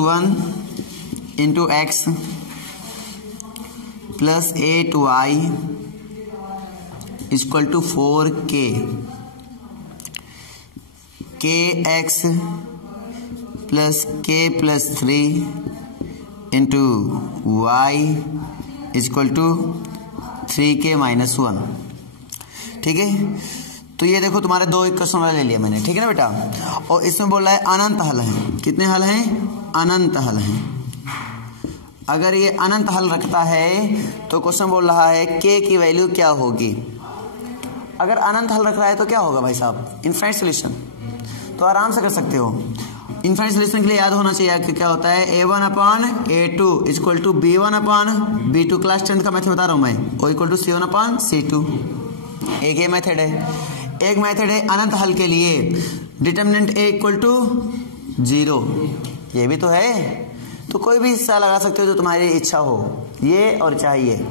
1 into x plus 8y equal to 4k, kx plus k plus 3 into y equal to 3k minus 1। ठीक है, तो ये देखो तुम्हारे दो इक्वेशन वाला ले लिया मैंने, ठीक है ना बेटा। और इसमें बोल रहा है अनंत हल है। कितने हल हैं? अनंत हल हैं। अगर ये अनंत हल रखता है तो क्वेश्चन बोल रहा है k की वैल्यू क्या होगी। अगर अनंत हल रख रहा है तो क्या होगा भाई साहब? Infinite solution. तो आराम से कर सकते हो। इनफाइनाइट सॉल्यूशन के लिए याद होना चाहिए कि क्या होता है, a1 upon a2 equal to b1 upon b2। Class 10 का मैथड बता रहा हूँ मैं, और equal to c1 upon c2। एक ये मेथड है। एक मेथड है अनंत हल के लिए, डिटरमिनेंट a इक्वल टू 0। ये भी तो है। तो कोई भी हिस्सा लगा सकते हो जो तुम्हारी इच्छा हो, ये और चाहिए।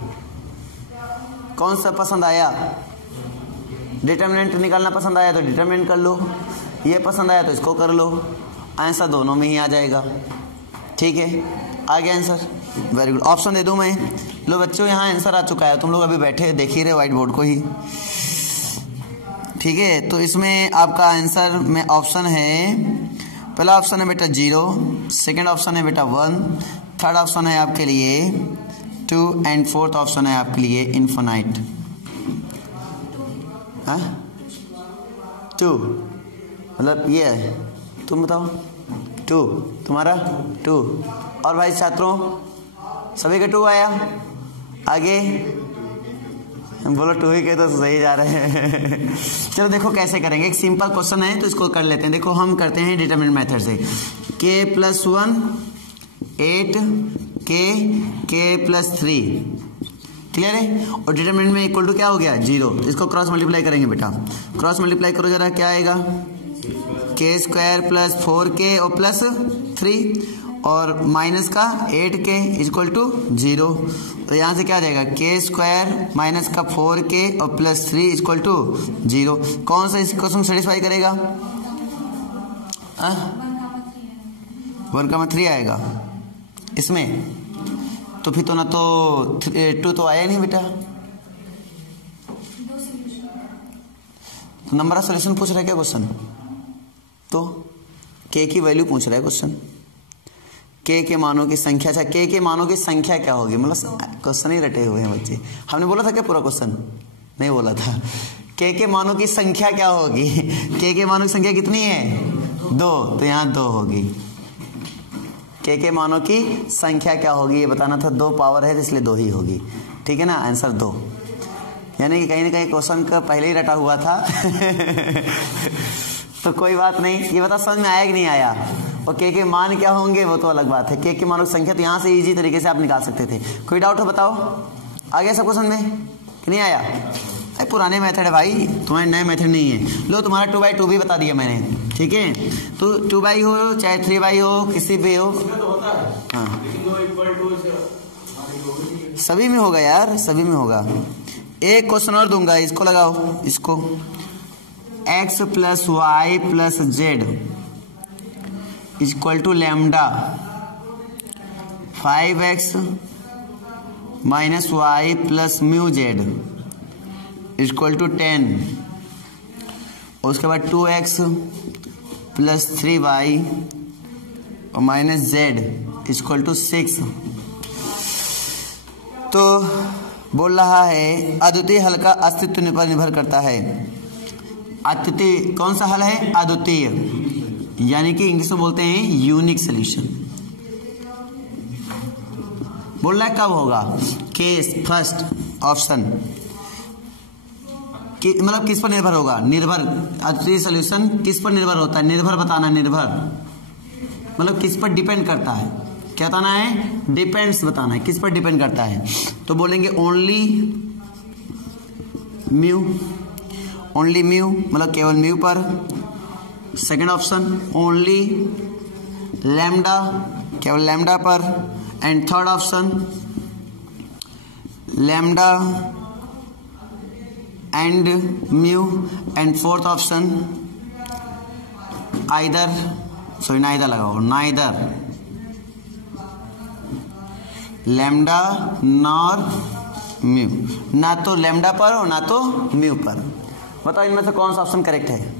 कौन सा पसंद आया? डिटरमिनेंट निकालना पसंद आया तो डिटरमिनेंट कर लो, ये पसंद आया तो इसको कर लो। आंसर दोनों में ही आ जाएगा। ठीक है, आ गया आंसर। Very good. ऑप्शन दे दूं मैं? लो बच्चों, यहाँ आंसर आ चुका है। तुम लोग अभी बैठे देख ही रहे व्हाइट बोर्ड को ही। ठीक है, तो इसमें आपका आंसर में ऑप्शन है, पहला ऑप्शन है बेटा 0, सेकेंड ऑप्शन है बेटा 1, थर्ड ऑप्शन है आपके लिए 2 एंड फोर्थ ऑप्शन है आपके लिए इनफिनाइट। 2 मतलब ये है। तुम बताओ 2, तुम्हारा 2। और भाई छात्रों सभी का 2 आया? आगे बोलो 2 ही के तो सही जा रहे हैं। चलो देखो कैसे करेंगे। एक सिंपल क्वेश्चन है तो इसको कर लेते हैं। देखो हम करते हैं डिटरमिनेंट मेथड से। k plus 1 8 k plus 3, clear है। और डिटरमिनेंट में इक्वल टू क्या हो गया? 0। तो इसको क्रॉस मल्टीप्लाई करेंगे बेटा। क्रॉस मल्टीप्लाई करो जरा, क्या आएगा? k स्क्वायर प्लस 4k और प्लस 3 और माइनस का 8k इक्वल टू 0। तो यहाँ से क्या आ जाएगा? k स्क्वायर माइनस का 4k और प्लस 3 इक्वल टू 0। कौन सा इस क्वेश्चन सेटिस्फाई करेगा? 1,3 आएगा इसमें। तो फिर तो ना तो 2 तो आया नहीं बेटा। तो नंबर ऑफ सॉल्यूशन पूछ रहा है क्या क्वेश्चन? तो k की वैल्यू पूछ रहा है क्वेश्चन। k के मानों की संख्या। अच्छा, k के मानों की संख्या क्या होगी? मतलब क्वेश्चन ही रटे हुए हैं बच्चे। हमने बोला था क्या पूरा क्वेश्चन? नहीं बोला था। k के मानों की संख्या क्या होगी? k के मानों की संख्या कितनी है? 2। तो यहाँ 2 होगी। k के मानों की संख्या क्या होगी ये बताना था। 2 पावर है तो इसलिए 2 ही होगी। ठीक है ना, आंसर 2। यानी कि कहीं ना कहीं क्वेश्चन का पहले ही रटा हुआ था। तो कोई बात नहीं। ये बता समझ में आया कि नहीं आया? और k के मान क्या होंगे वो तो अलग बात है। k के मानों की संख्या तो यहाँ से इजी तरीके से आप निकाल सकते थे। कोई डाउट हो बताओ? आ गया सब क्वेश्चन में कि नहीं आया? अरे पुराने मेथड है भाई, तुम्हारे नए मेथड नहीं है। लो तुम्हारा 2/2 भी बता दिया मैंने। ठीक है, तो 2/2 हो चाहे 3/2 हो, किसी भी हो। हाँ, सभी में होगा यार, सभी में होगा। एक क्वेश्चन और दूंगा, इसको लगाओ। इसको x plus y plus z equal to lambda 5x minus y plus mu z equal to 10। और उसके बाद 2x प्लस 3y और माइनस जेड इक्वल टू 6। तो बोल रहा है अद्वितीय हल का अस्तित्व पर निर्भर करता है। अद्वितीय कौन सा हल है? अद्वितीय, यानी कि इंग्लिश में बोलते हैं यूनिक सॉल्यूशन। बोल रहा है कब होगा? केस फर्स्ट ऑप्शन मतलब किस पर निर्भर होगा? निर्भर। अद्वितीय सॉल्यूशन किस पर निर्भर होता है? निर्भर बताना। निर्भर मतलब किस पर डिपेंड करता है? क्या बताना है? डिपेंड्स बताना है। किस पर डिपेंड करता है? तो बोलेंगे ओनली म्यू। ओनली म्यू मतलब केवल म्यू पर। सेकेंड ऑप्शन ओनली लैम्डा, केवल लैम्डा पर। And third option lambda and mu. And fourth option either, sorry neither लगाओ, नाइदर लैम्डा नॉर म्यू, ना तो लैम्डा पर और ना तो म्यू पर। बताओ इनमें से कौन सा ऑप्शन करेक्ट है?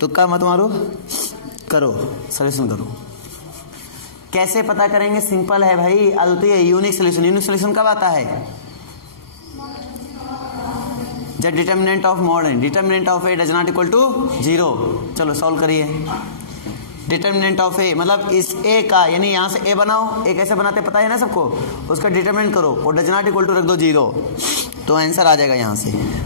तुक्का मत मारो, करो सॉल्यूशन करो। कैसे पता करेंगे? सिंपल है भाई, अद्वितीय यूनिक सॉल्यूशन। यूनिक सॉल्यूशन कब आता है? जब determinant of mod determinant of A does not equal to 0। चलो सॉल्व करिए। डिटर्मिनेंट ऑफ ए मतलब इस ए का, यानी यहां से ए बनाओ, ए कैसे बनाते पता है ना सबको, उसका डिटर्मिनेंट करो और डज नॉट इक्वल टू रख दो 0, तो आंसर आ जाएगा यहां से।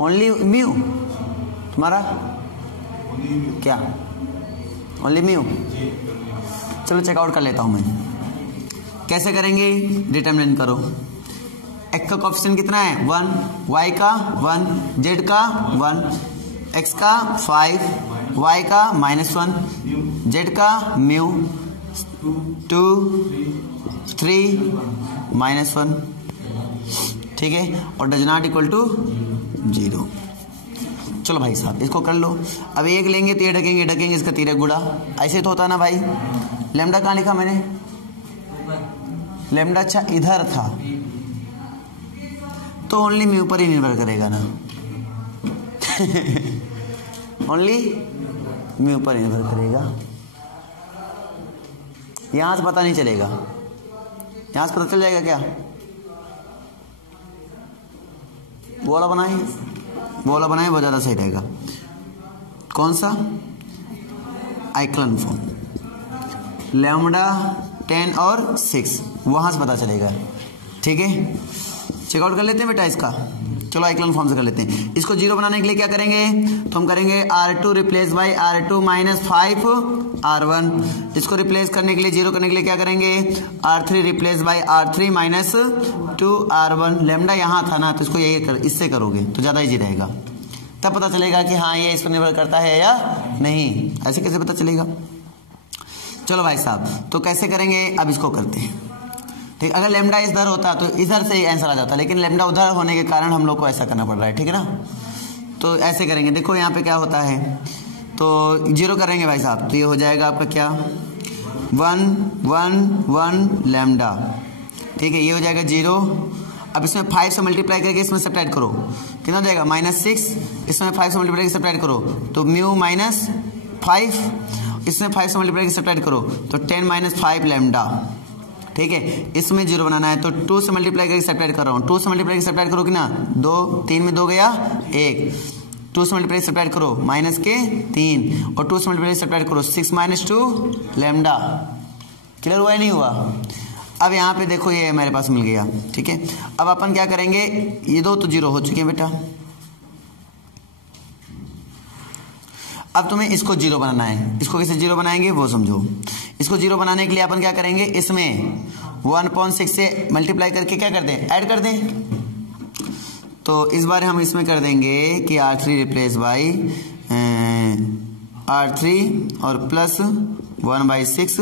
ओनली म्यू तुम्हारा क्या? Only mu. चलो चेकआउट कर लेता हूं मैं। कैसे करेंगे? डिटरमिनेंट करो। एक्स का कोएफिशिएंट कितना है? 1, वाई का 1, जेड का 1, एक्स का 5, वाई का -1, जेड का म्यू 2, 3, -1, ठीक है, और डज नॉट इक्वल टू 0। चलो भाई साहब इसको कर लो। अब एक लेंगे तो ये ढकेंगे, ढकेंगे इसका तिरक गुड़ा, ऐसे तो होता ना भाई। लैम्डा कहाँ लिखा मैंने? लैम्डा अच्छा इधर था, तो ओनली म्यू पर ही निर्भर करेगा ना। ओनली म्यू पर निर्भर करेगा। यहां से पता नहीं चलेगा, यहां से पता चल जाएगा क्या? वो वाला बनाए, वो वाला बनाए, बहुत ज्यादा सही रहेगा। कौन सा? आइक्लन फॉर्म, लैम्डा 10 और 6, वहां से पता चलेगा। ठीक है, चेकआउट कर लेते हैं बेटा इसका। चलो आइक्लन फॉर्म से कर लेते हैं। इसको 0 बनाने के लिए क्या करेंगे? तो हम करेंगे R2 replace by R2 minus 5 R1। इसको रिप्लेस करने के लिए, 0 करने के लिए क्या करेंगे? R3 replace by R3 minus 2 R1। Lambda यहाँ था ना, तो इसको यही इससे करोगे तो ज्यादा इजी रहेगा, तब पता चलेगा कि हाँ ये इस पर निर्भर करता है या नहीं। ऐसे कैसे पता चलेगा? चलो भाई साहब, तो कैसे करेंगे? अब इसको करते हैं। ठीक, अगर लैम्डा इधर होता तो इधर से ही आंसर आ जाता, लेकिन लैम्डा उधर होने के कारण हम लोग को ऐसा करना पड़ रहा है। ठीक है ना, तो ऐसे करेंगे। देखो यहाँ पे क्या होता है, तो 0 करेंगे भाई साहब, तो ये हो जाएगा आपका क्या? 1 1 1 लैम्डा। ठीक है, ये हो जाएगा 0। अब इसमें 5 से मल्टीप्लाई करके इसमें सब्ट्रैक्ट करो, कितना हो जाएगा? -6। इसमें 5 से मल्टीप्लाई करके सब्ट्रैक्ट करो तो म्यू -5। इसमें 5 से मल्टीप्लाई करके सब्ट्रैक्ट करो तो 10 - 5 लैम्डा। ठीक है, इसमें 0 बनाना है तो 2 से मल्टीप्लाई करके सब्ट्रैक्ट कर रहा हूँ। 2 से मल्टीप्लाई करके सब्ट्रैक्ट करो कि ना, 2 3 में 2 गया 1। 2 से मल्टीप्लाई सब्ट्रैक्ट करो माइनस के 3, और 2 से मल्टीप्लाई सब्ट्रैक्ट करो 6 - 2 लैम्डा। क्लियर हुआ या नहीं हुआ? अब यहाँ पे देखो ये मेरे पास मिल गया। ठीक है, अब अपन क्या करेंगे? ये 2 तो 0 हो चुके हैं बेटा। अब तुम्हें इसको 0 बनाना है। इसको कैसे 0 बनाएंगे वो समझो। इसको 0 बनाने के लिए अपन क्या करेंगे? इसमें 1/6 से मल्टीप्लाई करके क्या कर दें? ऐड कर दें। तो इस बार हम इसमें कर देंगे कि R3 रिप्लेस बाई R3 और प्लस 1/6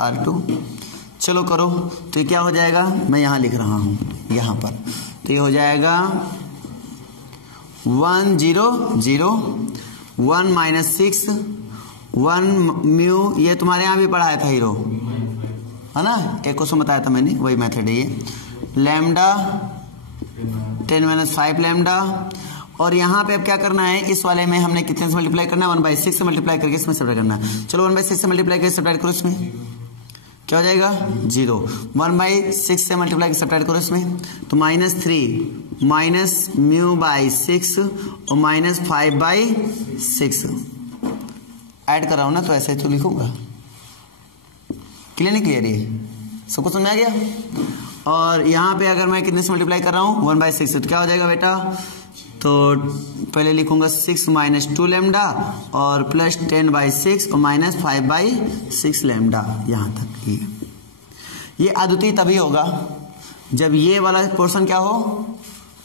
R2। चलो करो, तो ये क्या हो जाएगा? मैं यहाँ लिख रहा हूँ यहाँ पर, तो ये हो जाएगा 1 0 0 1 - 6 1 म्यू। ये तुम्हारे यहाँ भी पढ़ाया था हीरो, है ना? एक क्वेश्चन बताया था मैंने, वही मेथड है ये। Lambda 10 - 5 lambda. और यहाँ पे अब क्या करना है? इस वाले में हमने कितने से मल्टीप्लाई करना है? 1/6 से मल्टीप्लाई करके इसमें सब्ट्रैक्ट करना है। चलो 1/6 से मल्टीप्लाई करके सब्ट्रैक्ट करो, इसमें क्या हो जाएगा? 0। 1/6 से मल्टीप्लाई करके सब्ट्रैक्ट करो इसमें, तो -3 माइनस μ/6 और -5/6 ऐड कर रहा हूं ना, तो ऐसे तो लिखूंगा। क्लियर नहीं क्लियर? ये सबको समझ आ गया? और यहाँ पे अगर मैं कितने से मल्टीप्लाई कर रहा हूँ? 1/6 से, तो क्या हो जाएगा बेटा? तो पहले लिखूंगा 6 माइनस 2 लैम्डा और प्लस 10/6 और माइनस 5/6 लैम्डा यहाँ तक। ये अद्वितीय तभी होगा जब ये वाला पोर्शन क्या हो,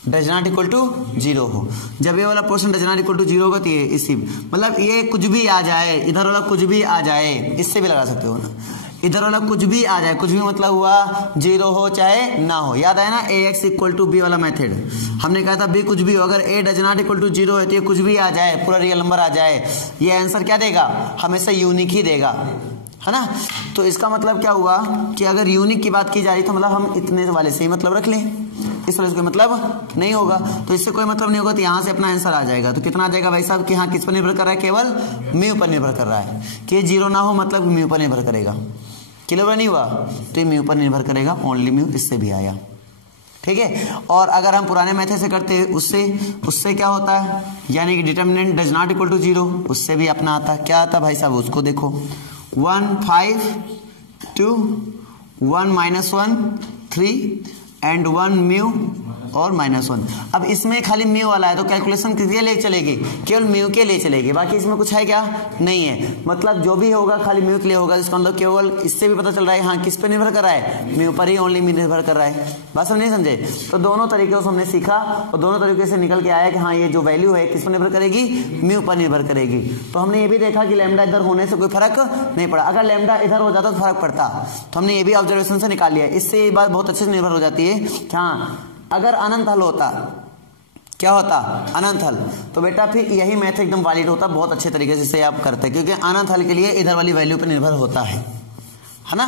डज नॉट इक्वल टू 0 हो। जब ये वाला portion does not equal to 0 होगा तो ये इसी मतलब ये कुछ भी आ जाए, इधर वाला कुछ भी आ जाए, इससे भी लगा सकते हो ना, इधर वाला कुछ भी आ जाए, कुछ भी मतलब हुआ 0 हो चाहे ना हो। याद आया ना ax इक्वल टू बी वाला मेथड, हमने कहा था b कुछ भी हो, अगर a does not equal to 0 है तो ये कुछ भी आ जाए, पूरा रियल नंबर आ जाए, ये आंसर क्या देगा, हमेशा यूनिक ही देगा, है ना। तो इसका मतलब क्या हुआ कि अगर यूनिक की बात की जा रही तो मतलब हम इतने वाले से ही मतलब रख लें, इस वाले से कोई मतलब नहीं होगा, तो इससे कोई मतलब नहीं होगा, तो यहाँ से अपना आंसर आ जाएगा। तो कितना आ जाएगा भाई साहब कि हाँ किस पर निर्भर कर रहा है, केवल म्यू पर निर्भर कर रहा है, कि 0 ना हो मतलब म्यू पर निर्भर करेगा। क्लियर नहीं हुआ, तो ये म्यू पर निर्भर करेगा, ओनली म्यू, इससे भी आया, ठीक है। और अगर हम पुराने मेथड से करते उससे क्या होता है, यानी कि determinant does not equal to 0, उससे भी अपना आता, क्या आता भाई साहब, उसको देखो 1 5 2 1 -1 3 एंड 1 म्यू और -1। अब इसमें खाली म्यू वाला है तो कैलकुलेशन किसके लिए चलेगी, केवल म्यू के लिए चलेगी, बाकी इसमें कुछ है क्या, नहीं है। मतलब जो भी होगा खाली म्यू के लिए होगा, इसका मतलब केवल इससे भी पता चल रहा है हाँ किस पे निर्भर कर रहा है, म्यू पर ही ओनली निर्भर कर रहा है। बात समझ नहीं समझे। तो दोनों तरीके से हमने सीखा और दोनों तरीके से निकल के आया कि हाँ ये जो वैल्यू है किस पर निर्भर करेगी, म्यू पर निर्भर करेगी। तो हमने ये भी देखा कि लैम्डा इधर होने से कोई फर्क नहीं पड़ा, अगर लैम्डा इधर हो जाता तो फर्क पड़ता, तो हमने ये भी ऑब्जर्वेशन से निकाल लिया। इससे ये बात बहुत अच्छे से निर्भर हो जाती है कि हाँ अगर अनंत हल होता, क्या होता, अनंत हल, तो बेटा फिर यही मैथ एकदम वैलिड होता, बहुत अच्छे तरीके से आप करते हैं, क्योंकि अनंत हल के लिए इधर वाली वैल्यू पर निर्भर होता है ना,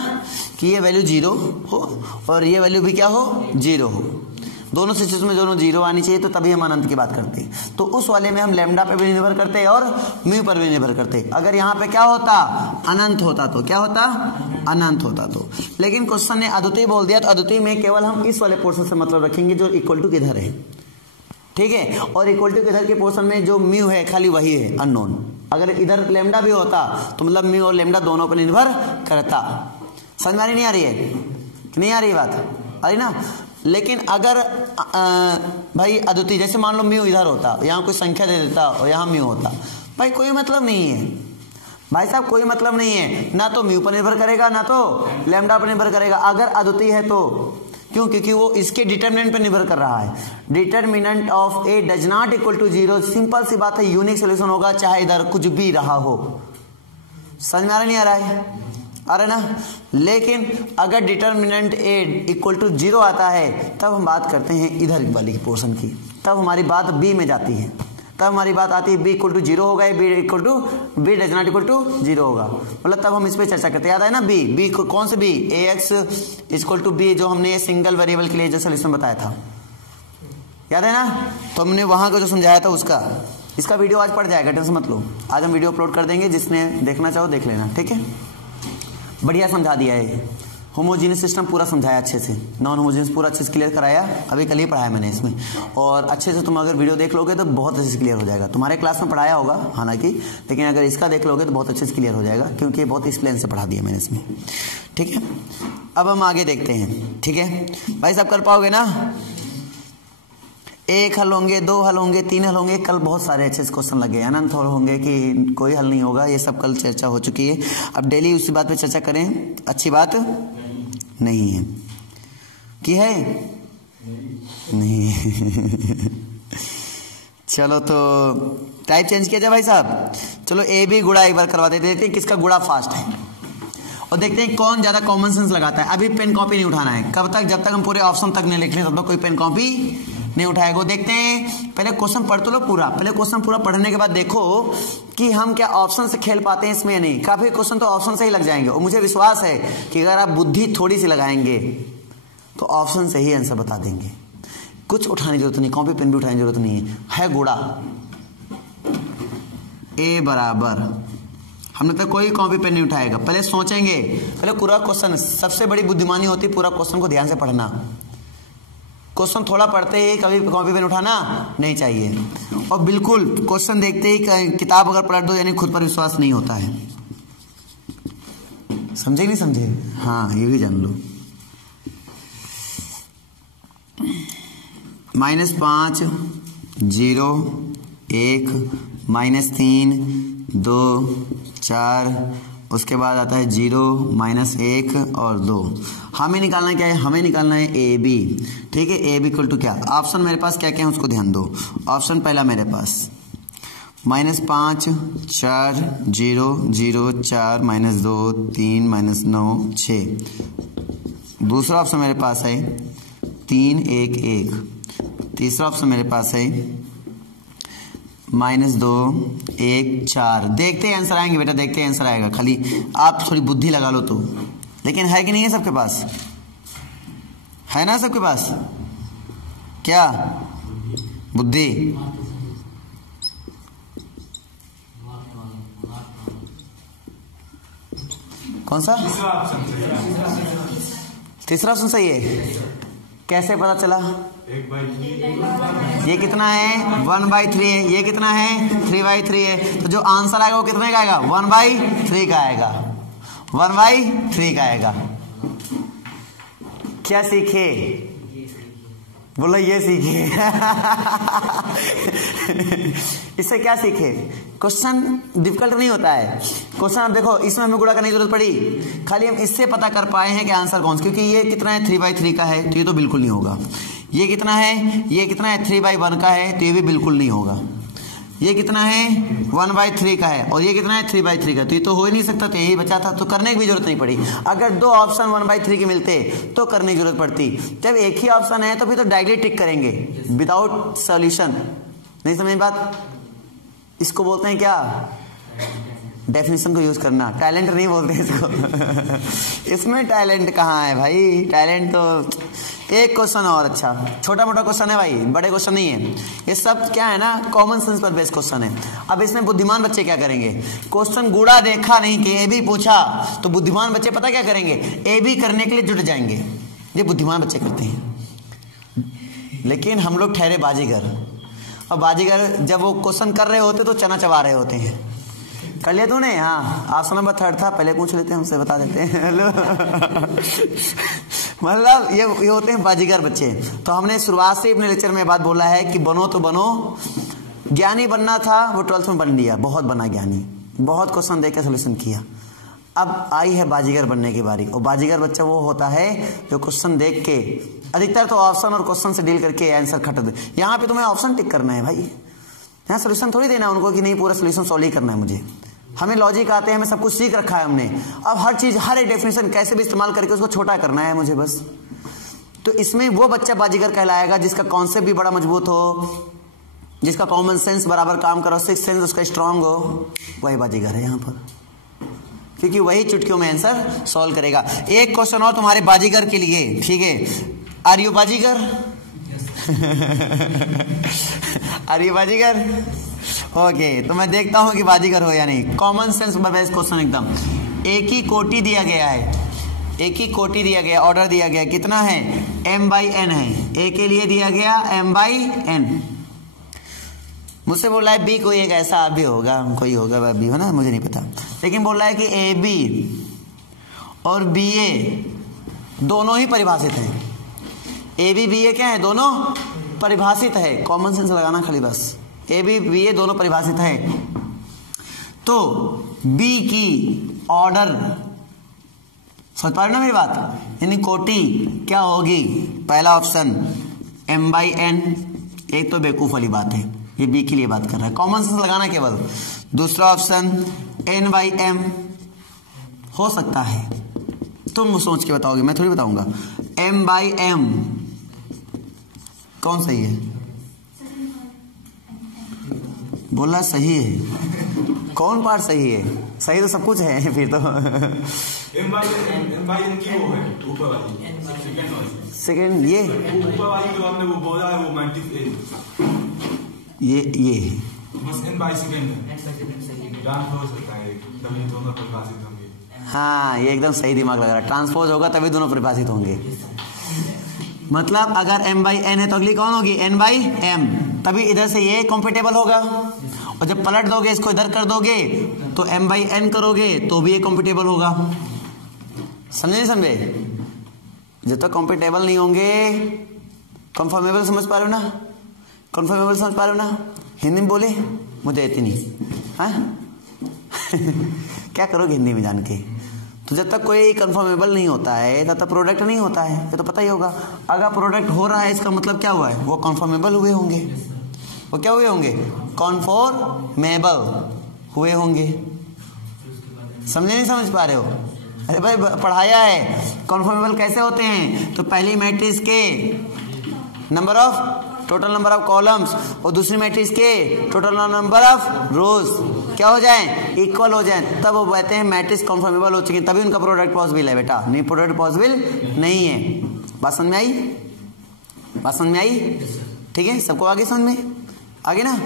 कि ये वैल्यू 0 हो और ये वैल्यू भी क्या हो, 0 हो। दोनों सिचुएशन में दोनों 0 आनी चाहिए, तो तभी हम अनंत की बात करते हैं। तो उस वाले में हम लैम्डा पे भी निर्भर करते हैं और म्यू पर भी निर्भर करते हैं। अगर यहाँ पे क्या होता, अनंत होता, तो क्या होता, अनंत होता। तो लेकिन क्वेश्चन ने अद्वितीय बोल दिया, तो अद्वितीय में केवल हम इस वाले पोर्शन से मतलब रखेंगे जो इक्वल टू किधर है, ठीक है। और इक्वल टू किधर के पोर्शन में जो म्यू है खाली वही है, अननोन। अगर इधर लैम्डा भी होता तो मतलब म्यू और लैम्डा दोनों पर निर्भर करता। समझ में नहीं आ रही है कि नहीं आ रही बात, आ रही ना। लेकिन अगर भाई अद्वितीय, जैसे मान लो म्यू इधर होता, यहाँ कोई संख्या दे देता और यहाँ म्यू होता, भाई कोई मतलब नहीं है भाई साहब, कोई मतलब नहीं है, ना तो म्यू पर निर्भर करेगा ना तो लैम्डा पर निर्भर करेगा। अगर अद्वितीय है तो क्यों, क्योंकि वो इसके डिटरमिनेंट पर निर्भर कर रहा है। Determinant of A does not equal to 0, simple सी बात है, यूनिक सोल्यूशन होगा चाहे इधर कुछ भी रहा हो। समझ में आ रहा नहीं आ रहा है, आ रहा ना। लेकिन अगर डिटरमिनेंट ए इक्वल टू 0 आता है तब हम बात करते हैं इधर वाली पोर्शन की, तब हमारी बात बी में जाती है, तब हमारी बात आती है बी इक्वल टू 0 होगा, B does not equal to 0 होगा, मतलब तब हम इस पर चर्चा करते हैं। याद है ना, बी कौन से B, ax equal to B, जो हमने सिंगल वेरिएबल के लिए जो सोल्यूशन बताया था, याद है ना। तो हमने वहां का जो समझाया था उसका, इसका वीडियो आज पड़ जाएगा, टेंशन मत लो, आज हम वीडियो अपलोड कर देंगे, जिसने देखना चाहो देख लेना, ठीक है। बढ़िया समझा दिया है, होमोजीनियस सिस्टम पूरा समझाया अच्छे से, नॉन होमोजीनियस पूरा अच्छे से क्लियर कराया, अभी कल ही पढ़ाया मैंने इसमें। और अच्छे से तुम अगर वीडियो देख लोगे तो बहुत अच्छे से क्लियर हो जाएगा। तुम्हारे क्लास में पढ़ाया होगा हालांकि, लेकिन अगर इसका देख लोगे तो बहुत अच्छे से क्लियर हो जाएगा, क्योंकि बहुत एक्सप्लेन से पढ़ा दिया मैंने इसमें, ठीक है। अब हम आगे देखते हैं, ठीक है भाई साहब, कर पाओगे ना। 1 हल होंगे, 2 हल होंगे, 3 हल होंगे, कल बहुत सारे अच्छे से क्वेश्चन लगे, अनंत हल होंगे कि कोई हल नहीं होगा, ये सब कल चर्चा हो चुकी है। अब डेली उसी बात पे चर्चा करें, अच्छी बात नहीं है कि है नहीं चलो तो टाइप चेंज किया जाए भाई साहब। चलो ए बी गुणा एक बार करवा देते हैं, किसका गुणा फास्ट है, और देखते हैं कौन ज्यादा कॉमन सेंस लगाता है। अभी पेन कॉपी नहीं उठाना है, कब तक, जब तक हम पूरे ऑप्शन तक नहीं लिख लें तब तक कोई पेन कॉपी नहीं उठाएगा। देखते हैं, पहले क्वेश्चन पढ़ तो लो पूरा, पहले क्वेश्चन पूरा पढ़ने के बाद देखो कि हम क्या ऑप्शन से खेल पाते हैं इसमें या नहीं। काफी क्वेश्चन तो ऑप्शन से ही लग जाएंगे, और मुझे विश्वास है कि अगर आप बुद्धि थोड़ी सी लगाएंगे तो ऑप्शन से ही आंसर बता देंगे, कुछ उठाने की जरूरत नहीं, कॉपी पेन भी उठाने की जरूरत नहीं है। गुणा ए बराबर, हमने तो कोई कॉपी पेन नहीं उठाएगा, पहले सोचेंगे, पहले पूरा क्वेश्चन, सबसे बड़ी बुद्धिमानी होती है पूरा क्वेश्चन को ध्यान से पढ़ना। क्वेश्चन थोड़ा पढ़ते ही कभी कॉपी पेन उठाना नहीं चाहिए, और बिल्कुल क्वेश्चन देखते ही किताब अगर पलट दो यानी खुद पर विश्वास नहीं होता है। समझे नहीं समझे, हाँ ये भी जान लो। -5 0 1 -3 2 4, उसके बाद आता है 0 -1 और 2। हमें निकालना क्या है, हमें निकालना है ए बी। ठीक है, ए बी इक्वल टू क्या, ऑप्शन मेरे पास क्या क्या है उसको ध्यान दो। ऑप्शन पहला मेरे पास -5 4 0 0 4 -2 3 -9 6। दूसरा ऑप्शन मेरे पास है 3 1 1। तीसरा ऑप्शन मेरे पास है -2 1 4। देखते हैं आंसर आएंगे बेटा, देखते हैं आंसर आएगा, खाली आप थोड़ी बुद्धि लगा लो तो। लेकिन है कि नहीं है सबके पास, है ना सबके पास क्या बुद्धि? कौन सा? तीसरा ऑप्शन सही है। कैसे पता चला? ये कितना है 1/3 है, ये कितना है 3/3 है। तो जो आंसर आएगा वो कितने का आएगा 1/3 का आएगा, 1/3 का आएगा। क्या सीखे? बोलो ये सीखे। इससे क्या सीखे? क्वेश्चन डिफिकल्ट नहीं होता है। क्वेश्चन आप देखो, इसमें हमें गुणा करने की जरूरत पड़ी, खाली हम इससे पता कर पाए हैं कि आंसर कौन सा। क्योंकि ये कितना है 3/3 का है, तो ये तो बिल्कुल नहीं होगा। ये कितना है, ये कितना है 3/1 का है, तो ये भी बिल्कुल नहीं होगा। ये कितना है 1/3 का है, और ये कितना है 3/3 का, तो ये तो हो ही नहीं सकता। तो यही बचा था, तो करने की भी जरूरत नहीं पड़ी। अगर दो ऑप्शन 1/3 के मिलते तो करने की जरूरत पड़ती। जब एक ही ऑप्शन है तो फिर तो डायरेक्टली टिक करेंगे विदाउट सॉल्यूशन। नहीं समझ बात? इसको बोलते हैं क्या, डेफिनेशन को यूज करना। टैलेंट नहीं बोलते इसको। इसमें टैलेंट कहाँ है भाई, टैलेंट तो एक क्वेश्चन और अच्छा, छोटा मोटा क्वेश्चन है भाई, बड़े क्वेश्चन नहीं है ये सब। क्या है ना, कॉमन सेंस पर बेस्ड क्वेश्चन है। अब इसमें बुद्धिमान बच्चे क्या करेंगे, क्वेश्चन गुड़ा देखा नहीं कि ए बी पूछा, तो बुद्धिमान बच्चे पता क्या करेंगे, ए बी करने के लिए जुट जाएंगे। ये बुद्धिमान बच्चे करते हैं। लेकिन हम लोग ठहरे बाजीगर, और बाजीगर जब वो क्वेश्चन कर रहे होते तो चना चबा रहे होते हैं। कर लिया तूने? हाँ, ऑप्शन नंबर 3 था, पहले पूछ लेते हैं, हमसे बता देते हैं। हेलो। मतलब ये होते हैं बाजीगर बच्चे। तो हमने शुरुआत से अपने लेक्चर में बात बोला है कि बनो तो बनो। ज्ञानी बनना था वो 12th में बन लिया, बहुत बना ज्ञानी, बहुत क्वेश्चन देख के सोल्यूशन किया। अब आई है बाजीगर बनने की बारी। और बाजीगर बच्चा वो होता है जो क्वेश्चन देख के, अधिकतर तो ऑप्शन और क्वेश्चन से डील करके आंसर खट दे। यहाँ पे तुम्हें ऑप्शन टिक करना है भाई, यहाँ सोल्यूशन थोड़ी देना उनको कि नहीं पूरा सोल्यूशन सॉल्व ही करना है मुझे। हमें लॉजिक आते हैं, हमें सब कुछ सीख रखा है हमने। अब हर चीज, हर एक डेफिनेशन कैसे भी इस्तेमाल करके उसको छोटा करना है मुझे बस। तो इसमें वो बच्चा बाजीगर कहलाएगा जिसका कॉन्सेप्ट भी बड़ा मजबूत हो, जिसका कॉमन सेंस बराबर काम करो, सिक्स सेंस उसका स्ट्रांग हो, वही बाजीगर है यहाँ पर। क्योंकि वही चुटकियों में आंसर सॉल्व करेगा। एक क्वेश्चन और तुम्हारे बाजीगर के लिए, ठीक है? Are you Baazigar? Are you Baazigar? Okay, तो मैं देखता हूं कि बाजीगर हो या नहीं। कॉमन सेंस बेस्ड क्वेश्चन एकदम। एक ही कोटि दिया गया है, एक ही कोटि दिया गया, ऑर्डर दिया गया, कितना है m/n है। ए के लिए दिया गया m/n। मुझसे बोल रहा है बी कोई एक ऐसा आप भी होगा, कोई होगा बी है ना, मुझे नहीं पता। लेकिन बोल रहा है कि ए बी और बी ए दोनों ही परिभाषित हैं। ए बी बी ए क्या है, दोनों परिभाषित है। कॉमन सेंस लगाना खाली बस। ए बी बी ए दोनों परिभाषित है। तो बी की ऑर्डर, समझ पा रहे ना मेरी बात, यानी कोटि क्या होगी? पहला ऑप्शन m/n। एक तो बेवकूफ वाली बात है, ये बी के लिए बात कर रहा है, कॉमन सेंस लगाना केवल। दूसरा ऑप्शन n/m हो सकता है, तुम सोच के बताओगे, मैं थोड़ी बताऊंगा। m/m कौन सही है? बोला सही है। कौन पार्ट सही है? सही तो सब कुछ है फिर तो। m/n की वो है ऊपर वाली, सेकंड ये ऊपर वाली जो आपने वो बोला है वो 90 ये बस n/second ट्रांसपोज होता है तभी दोनों परिभाषित होंगे। हाँ, ये एकदम सही दिमाग लग रहा है। ट्रांसपोज होगा तभी दोनों परिभाषित होंगे। मतलब अगर m/n है तो अगली कौन होगी n/m, तभी इधर से ये कंफर्टेबल होगा। और जब पलट दोगे, इसको इधर कर दोगे तो m/n करोगे तो भी ये कंफर्टेबल होगा। समझे नहीं समझे? जब तक कंफर्टेबल नहीं होंगे, कंफर्मेबल समझ पा रहे हो ना? कन्फर्मेबल समझ पा रहे हो ना? हिंदी में बोले, मुझे आती नहीं। हाँ क्या करोगे हिंदी में जान के? तो जब तक कोई कन्फर्मेबल नहीं होता है तब तक प्रोडक्ट नहीं होता है, ये तो पता ही होगा। अगर प्रोडक्ट हो रहा है इसका मतलब क्या हुआ है? वो कन्फर्मेबल हुए होंगे। वो क्या हुए होंगे? कन्फर्मेबल हुए होंगे। समझे नहीं समझ पा रहे हो? अरे भाई पढ़ाया है कन्फर्मेबल कैसे होते हैं। तो पहली मैट्रिक्स के number of total number of columns और दूसरी मैट्रिक्स के टोटल नंबर ऑफ रोज क्या हो जाए? इक्वल हो जाए, तब वो कहते हैं मैट्रिक्स कन्फर्मेबल हो चुकी है, तभी उनका प्रोडक्ट पॉसिबल है बेटा, नहीं प्रोडक्ट पॉसिबल नहीं है। बात समझ में आई? बात समझ में आई? ठीक है, सबको आगे समझ में आगे ना?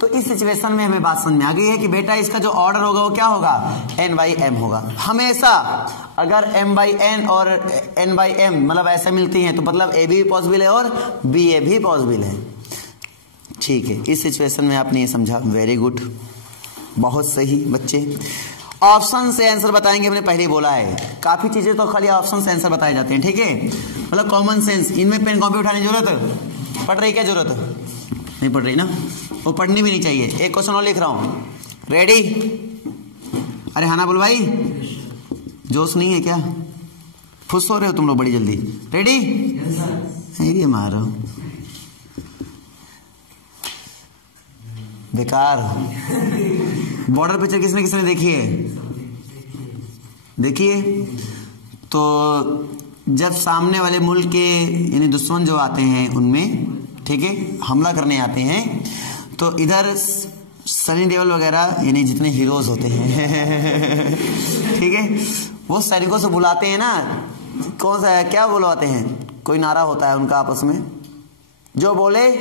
तो इस सिचुएशन में हमें बात समझ में आ गई है कि बेटा इसका जो ऑर्डर होगा वो क्या होगा? n/m होगा हमेशा। अगर m/n और n/m मतलब ऐसे मिलती हैं तो मतलब a भी पॉसिबल है और ba भी पॉसिबल है। ठीक है, इस सिचुएशन में आपने ये समझा, वेरी गुड, बहुत सही बच्चे। ऑप्शन से आंसर बताएंगे, हमने पहले ही बोला है। काफी चीजें तो खाली ऑप्शन से आंसर बताए जाते हैं, ठीक है, मतलब कॉमन सेंस। इनमें पेन कॉपी उठाने की जरूरत पड़ रही? क्या जरूरत नहीं पड़ रही ना, वो पढ़नी भी नहीं चाहिए। एक क्वेश्चन और लिख रहा हूं, रेडी? अरे हाँ ना बोल भाई, जोश नहीं है क्या? फुस हो रहे हो तुम लोग बड़ी जल्दी? रेडी? ये मारो बेकार। बॉर्डर पिक्चर किसने किसने देखी है? देखिए, तो जब सामने वाले मुल्क के यानी दुश्मन जो आते हैं उनमें, ठीक है, हमला करने आते हैं, तो इधर सनी देओल वगैरह यानी जितने हीरोज होते हैं ठीक है, वो सैनिकों से बुलाते हैं ना, कौन सा है, क्या बुलवाते हैं? कोई नारा होता है उनका आपस में, जो बोले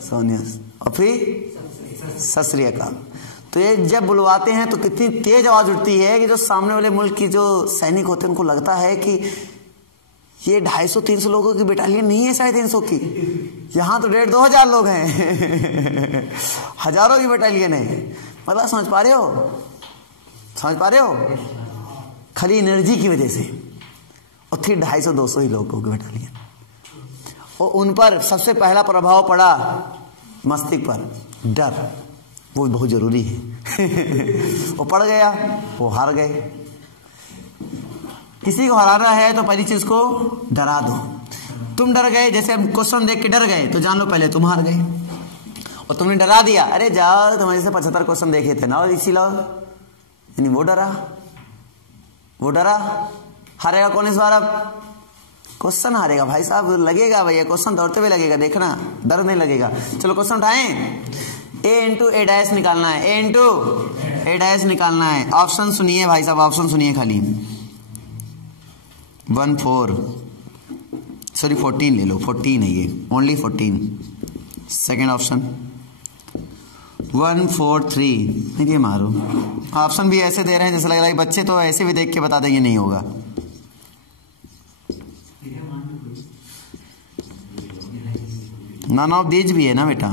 सोनिया और फिर सत श्री अकाल। तो ये जब बुलवाते हैं तो कितनी तेज आवाज उठती है कि जो सामने वाले मुल्क की जो सैनिक होते हैं उनको लगता है कि ये 250-300 लोगों की बटालियन नहीं है, 350 की, यहाँ तो 1,500-2,000 लोग हैं हजारों की बटालियन है। मतलब समझ पा रहे हो? समझ पा रहे हो? खाली एनर्जी की वजह से, और फिर 250-200 ही लोगों की बटालियन, और उन पर सबसे पहला प्रभाव पड़ा मस्तिष्क पर, डर, वो बहुत जरूरी है वो पड़ गया, वो हार गए। किसी को हराना है तो पहली चीज को डरा दो। तुम डर गए, जैसे क्वेश्चन देख के डर गए तो जान लो पहले तुम हार गए, और तुमने डरा दिया, अरे जाओ तुम्हारे से 75 क्वेश्चन देखे थे ना, और इसी लो, यानी वो डरा, वो डरा। हारेगा कौन इस बार? अब क्वेश्चन हारेगा भाई साहब, लगेगा भैया क्वेश्चन दौड़ते हुए लगेगा, देखना डर नहीं लगेगा। चलो क्वेश्चन उठाएं, a इंटू ए डैश निकालना है, a इंटू ए डैश निकालना है। ऑप्शन सुनिए भाई साहब, ऑप्शन सुनिए खाली। 14 ले लो, 14 है ये, ओनली 14। सेकेंड ऑप्शन 1 4 3, देखिए मारो। ऑप्शन भी ऐसे दे रहे हैं जैसे लग रहा है बच्चे तो ऐसे भी देख के बता देंगे नहीं होगा। नन ऑफ दीज भी है ना बेटा,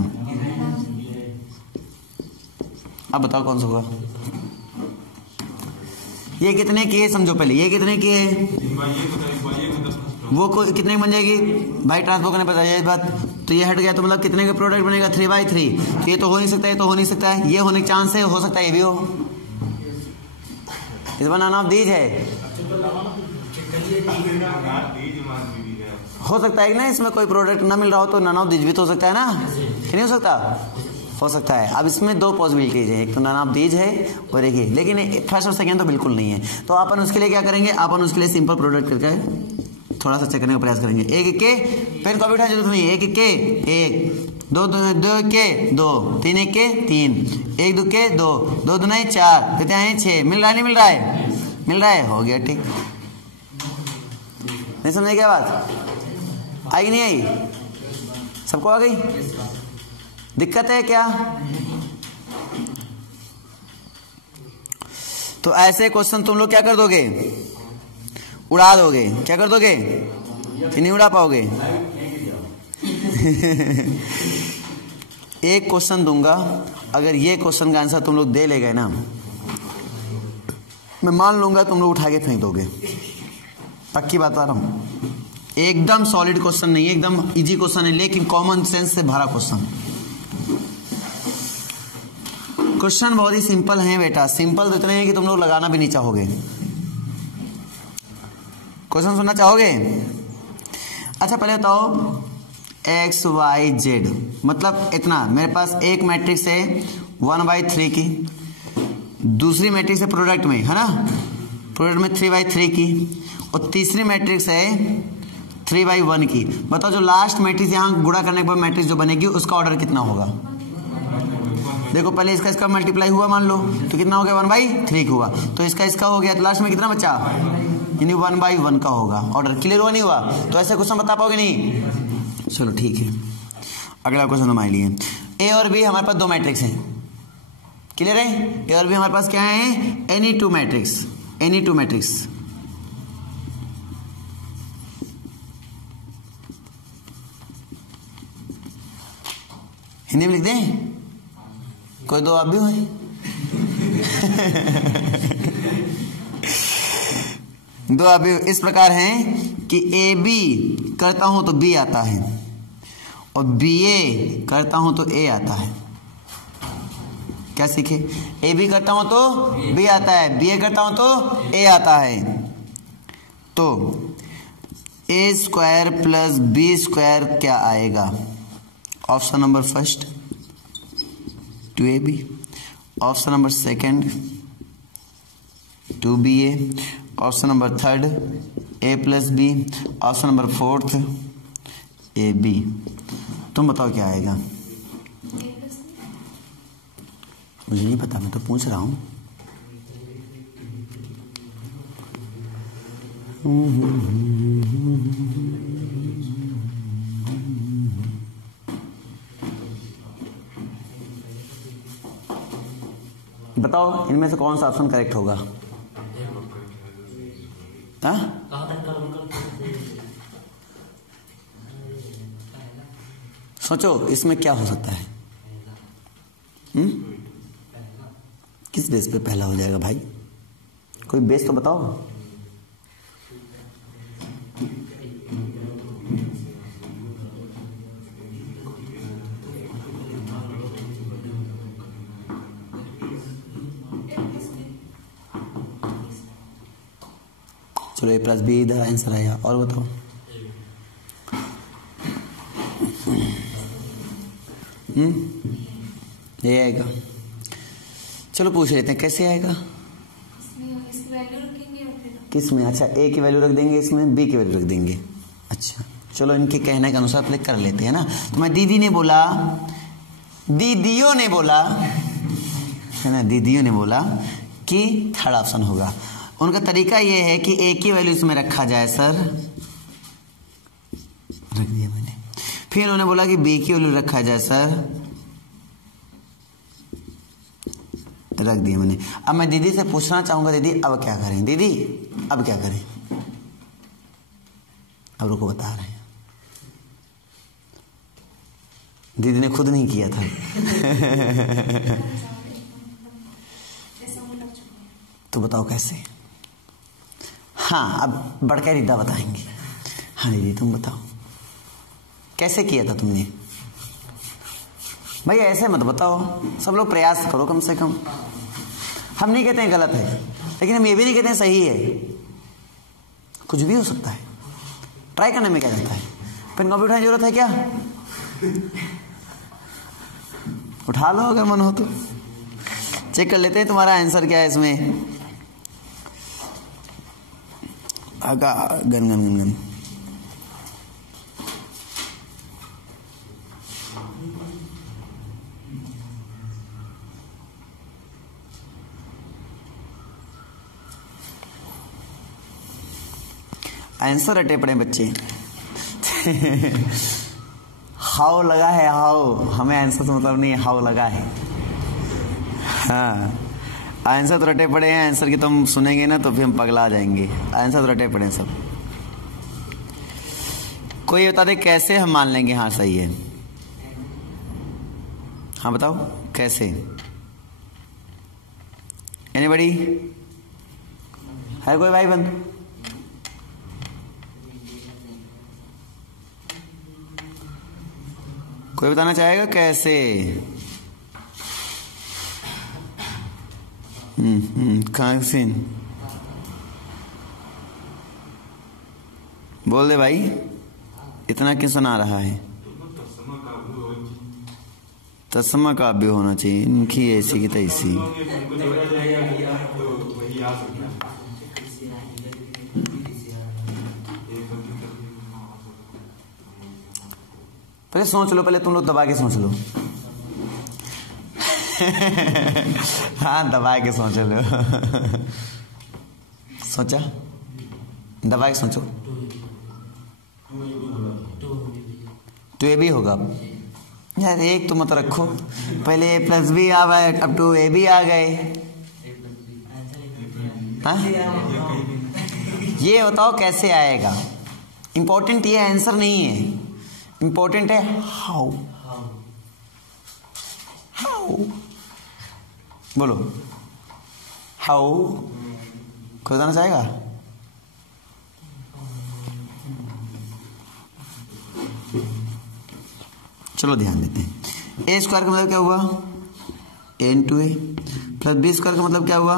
अब बताओ कौन सा होगा। ये कितने की है समझो पहले, ये कितने की है, वो कितने की बन जाएगी भाई? ट्रांसफर करने पता है इस बात, तो ये हट गया तो मतलब कितने का प्रोडक्ट बनेगा? 3/3। तो ये तो हो नहीं सकता, ये तो हो नहीं सकता है, ये होने के चांस है, हो सकता है ये भी हो। इस बार नन ऑफ दीज है, हो सकता है कि ना इसमें कोई प्रोडक्ट ना मिल रहा हो तो नन ऑफ दीज भी तो हो सकता है ना, नहीं हो सकता? हो सकता है। अब इसमें दो पॉसिबिलिटीज है, एक तो नन ऑफ दीज है और एक ये, लेकिन फर्स्ट और सेकंड तो बिल्कुल नहीं है। तो अपन उसके लिए क्या करेंगे, अपन उसके लिए सिंपल प्रोडक्ट करके थोड़ा सा चेक करने का प्रयास करेंगे। एक के पेन कॉपी उठाने जरूरत नहीं, एक के 1, 2 के 2, 3 1 के 3, 1 2 के 2, 2 2 4, कितने आए 6। मिल रहा है नहीं मिल रहा है? मिल रहा है, हो गया ठीक। नहीं समझे क्या बात? आई नहीं आई? सबको आ गई? दिक्कत है क्या? तो ऐसे क्वेश्चन तुम लोग क्या कर दोगे? उड़ा दोगे। क्या कर दोगे? नहीं उड़ा पाओगे एक क्वेश्चन दूंगा, अगर ये क्वेश्चन का आंसर तुम लोग दे ले गए ना, मैं मान लूंगा तुम लोग उठा के फेंक दोगे, पक्की बात बता रहा हूं। एकदम सॉलिड क्वेश्चन नहीं है, एकदम इजी क्वेश्चन है, लेकिन कॉमन सेंस से भरा क्वेश्चन। क्वेश्चन बहुत ही सिंपल है बेटा, सिंपल तो इतने हैं कि तुम लोग लगाना भी नहीं चाहोगे। क्वेश्चन सुनना चाहोगे? अच्छा पहले बताओ एक्स वाई जेड, मतलब इतना मेरे पास एक मैट्रिक्स है 1/3 की, दूसरी मैट्रिक्स है प्रोडक्ट में, है ना, प्रोडक्ट में 3/3 की, और तीसरी मैट्रिक्स है 3/1 की। बताओ जो लास्ट मैट्रिक्स यहाँ गुणा करने के बाद मैट्रिक्स जो बनेगी उसका ऑर्डर कितना होगा? देखो पहले इसका मल्टीप्लाई हुआ मान लो तो कितना हो गया 1/3 हुआ, तो इसका हो गया, तो लास्ट में कितना बचा, यानी 1/1 का होगा ऑर्डर। क्लियर हुआ नहीं हुआ? तो ऐसे क्वेश्चन बता पाओगे नहीं? चलो ठीक है, अगला क्वेश्चन हमारे लिए ए और बी, हमारे पास दो मैट्रिक्स हैं। क्लियर है? ए और बी हमारे पास क्या है? Any two matrix, any two matrix. Hindi में लिख दें? कोई दो आप भी हो? दो आप भी इस प्रकार हैं कि ए बी करता हूं तो बी आता है, और बी ए करता हूं तो ए आता है। क्या सीखे? ए बी करता हूं तो बी आता है, बी ए करता हूं तो ए आता है। तो A square plus B square क्या आएगा? Option number first 2ab, option number second 2ba, option number third a plus B, option number fourth ab। तुम बताओ क्या आएगा? मुझे नहीं पता, मैं तो पूछ रहा हूं। बताओ इनमें से कौन सा ऑप्शन करेक्ट होगा? हाँ? सोचो इसमें क्या हो सकता है? किस बेस पे पहला हो जाएगा भाई? कोई बेस तो बताओ। चलो ए प्लस बी इधर आंसर आया, और बताओ। ये आएगा। चलो पूछ लेते हैं कैसे आएगा? किस में? अच्छा ए की वैल्यू रख देंगे, इसमें बी की वैल्यू रख देंगे। अच्छा चलो इनके कहने के अनुसार प्ले कर लेते हैं ना। तो मैं दीदी ने बोला, दीदियों ने बोला, है ना, दीदियों ने बोला कि थर्ड ऑप्शन होगा। उनका तरीका ये है कि ए की वैल्यू इसमें रखा जाए सर, रख दिया मैंने। फिर उन्होंने बोला कि बी की वैल्यू रखा जाए सर, रख दिया मैंने। अब मैं दीदी से पूछना चाहूंगा, दीदी अब क्या करें? दीदी अब क्या करें? अब रुको बता रहे हैं, दीदी ने खुद नहीं किया था। तो बताओ कैसे? हाँ अब बढ़कर दीदा बताएंगे। हाँ दीदी तुम बताओ कैसे किया था तुमने? भाई ऐसे मत बताओ, सब लोग प्रयास करो कम से कम। हम नहीं कहते हैं गलत है, लेकिन हम ये भी नहीं कहते हैं सही है। कुछ भी हो सकता है, ट्राई करने में क्या जाता है? पेन कॉपी उठाने की जरूरत है क्या? उठा लो अगर मन हो तो। चेक कर लेते हैं तुम्हारा आंसर क्या है इसमें। आगा गन गन गन गन। आंसर रटे पड़े बच्चे। हाउ लगा है, हाउ, हमें आंसर तो मतलब नहीं है, हाउ लगा है। हाँ आंसर तो रटे पड़े हैं, आंसर की तुम सुनेंगे ना तो फिर हम पगला जाएंगे। आंसर तो रटे पड़े हैं सब। कोई बता दे कैसे हम मान लेंगे हाँ सही है? हाँ बताओ कैसे? एनीबॉडी है कोई भाई बंद? कोई बताना चाहेगा कैसे? कहाँ से? बोल दे भाई, इतना क्यों सुना रहा है? तस्मा का भी होना चाहिए, इनकी ऐसी की तैसी। पहले सोच लो, पहले तुम लोग दबा के सोच लो। हाँ दबा के सोच लो। सोचा? दबा के सोचो। 2ab होगा यार, एक तो मत रखो, पहले a प्लस बी आ गए, अब 2ab आ गए। हाँ ये बताओ कैसे आएगा? इंपॉर्टेंट ये आंसर नहीं है, इंपॉर्टेंट है हाउ। हाउ बोलो, हाउ। कोई बताना चाहेगा? चलो ध्यान देते हैं। ए स्क्वायर का मतलब क्या हुआ? ए इंटू ए, प्लस बी स्क्वायर का मतलब क्या हुआ?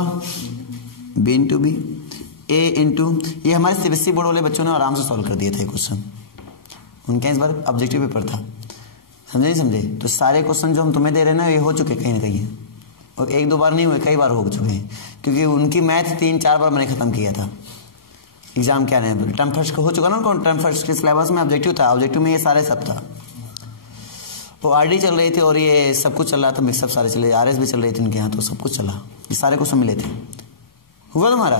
बी इंटू बी, ए इंटू, ये हमारे सीबीएसई बोर्ड वाले बच्चों ने आराम से सॉल्व कर दिया था क्वेश्चन, उनके इस बार ऑब्जेक्टिव पेपर था, समझे नहीं समझे? तो सारे क्वेश्चन जो हम तुम्हें दे रहे हैं ना, ये हो चुके कहीं ना कहीं, और एक दो बार नहीं हुए, कई बार हो चुके हैं, क्योंकि उनकी मैथ 3-4 बार मैंने खत्म किया था। एग्जाम क्या नहीं, टर्म फर्स्ट का हो चुका ना, कौन टर्म फर्स्ट के सिलेबस में ऑब्जेक्टिव था, ऑब्जेक्टिव में ये सारे सब था। वो आरडी चल रही थी और ये सब कुछ चल रहा था, मिक्सअप सारे चले, आरएस भी चल रही थी उनके यहाँ, तो सब कुछ चला, ये सारे क्वेश्चन मिले थे। हुआ तुम्हारा?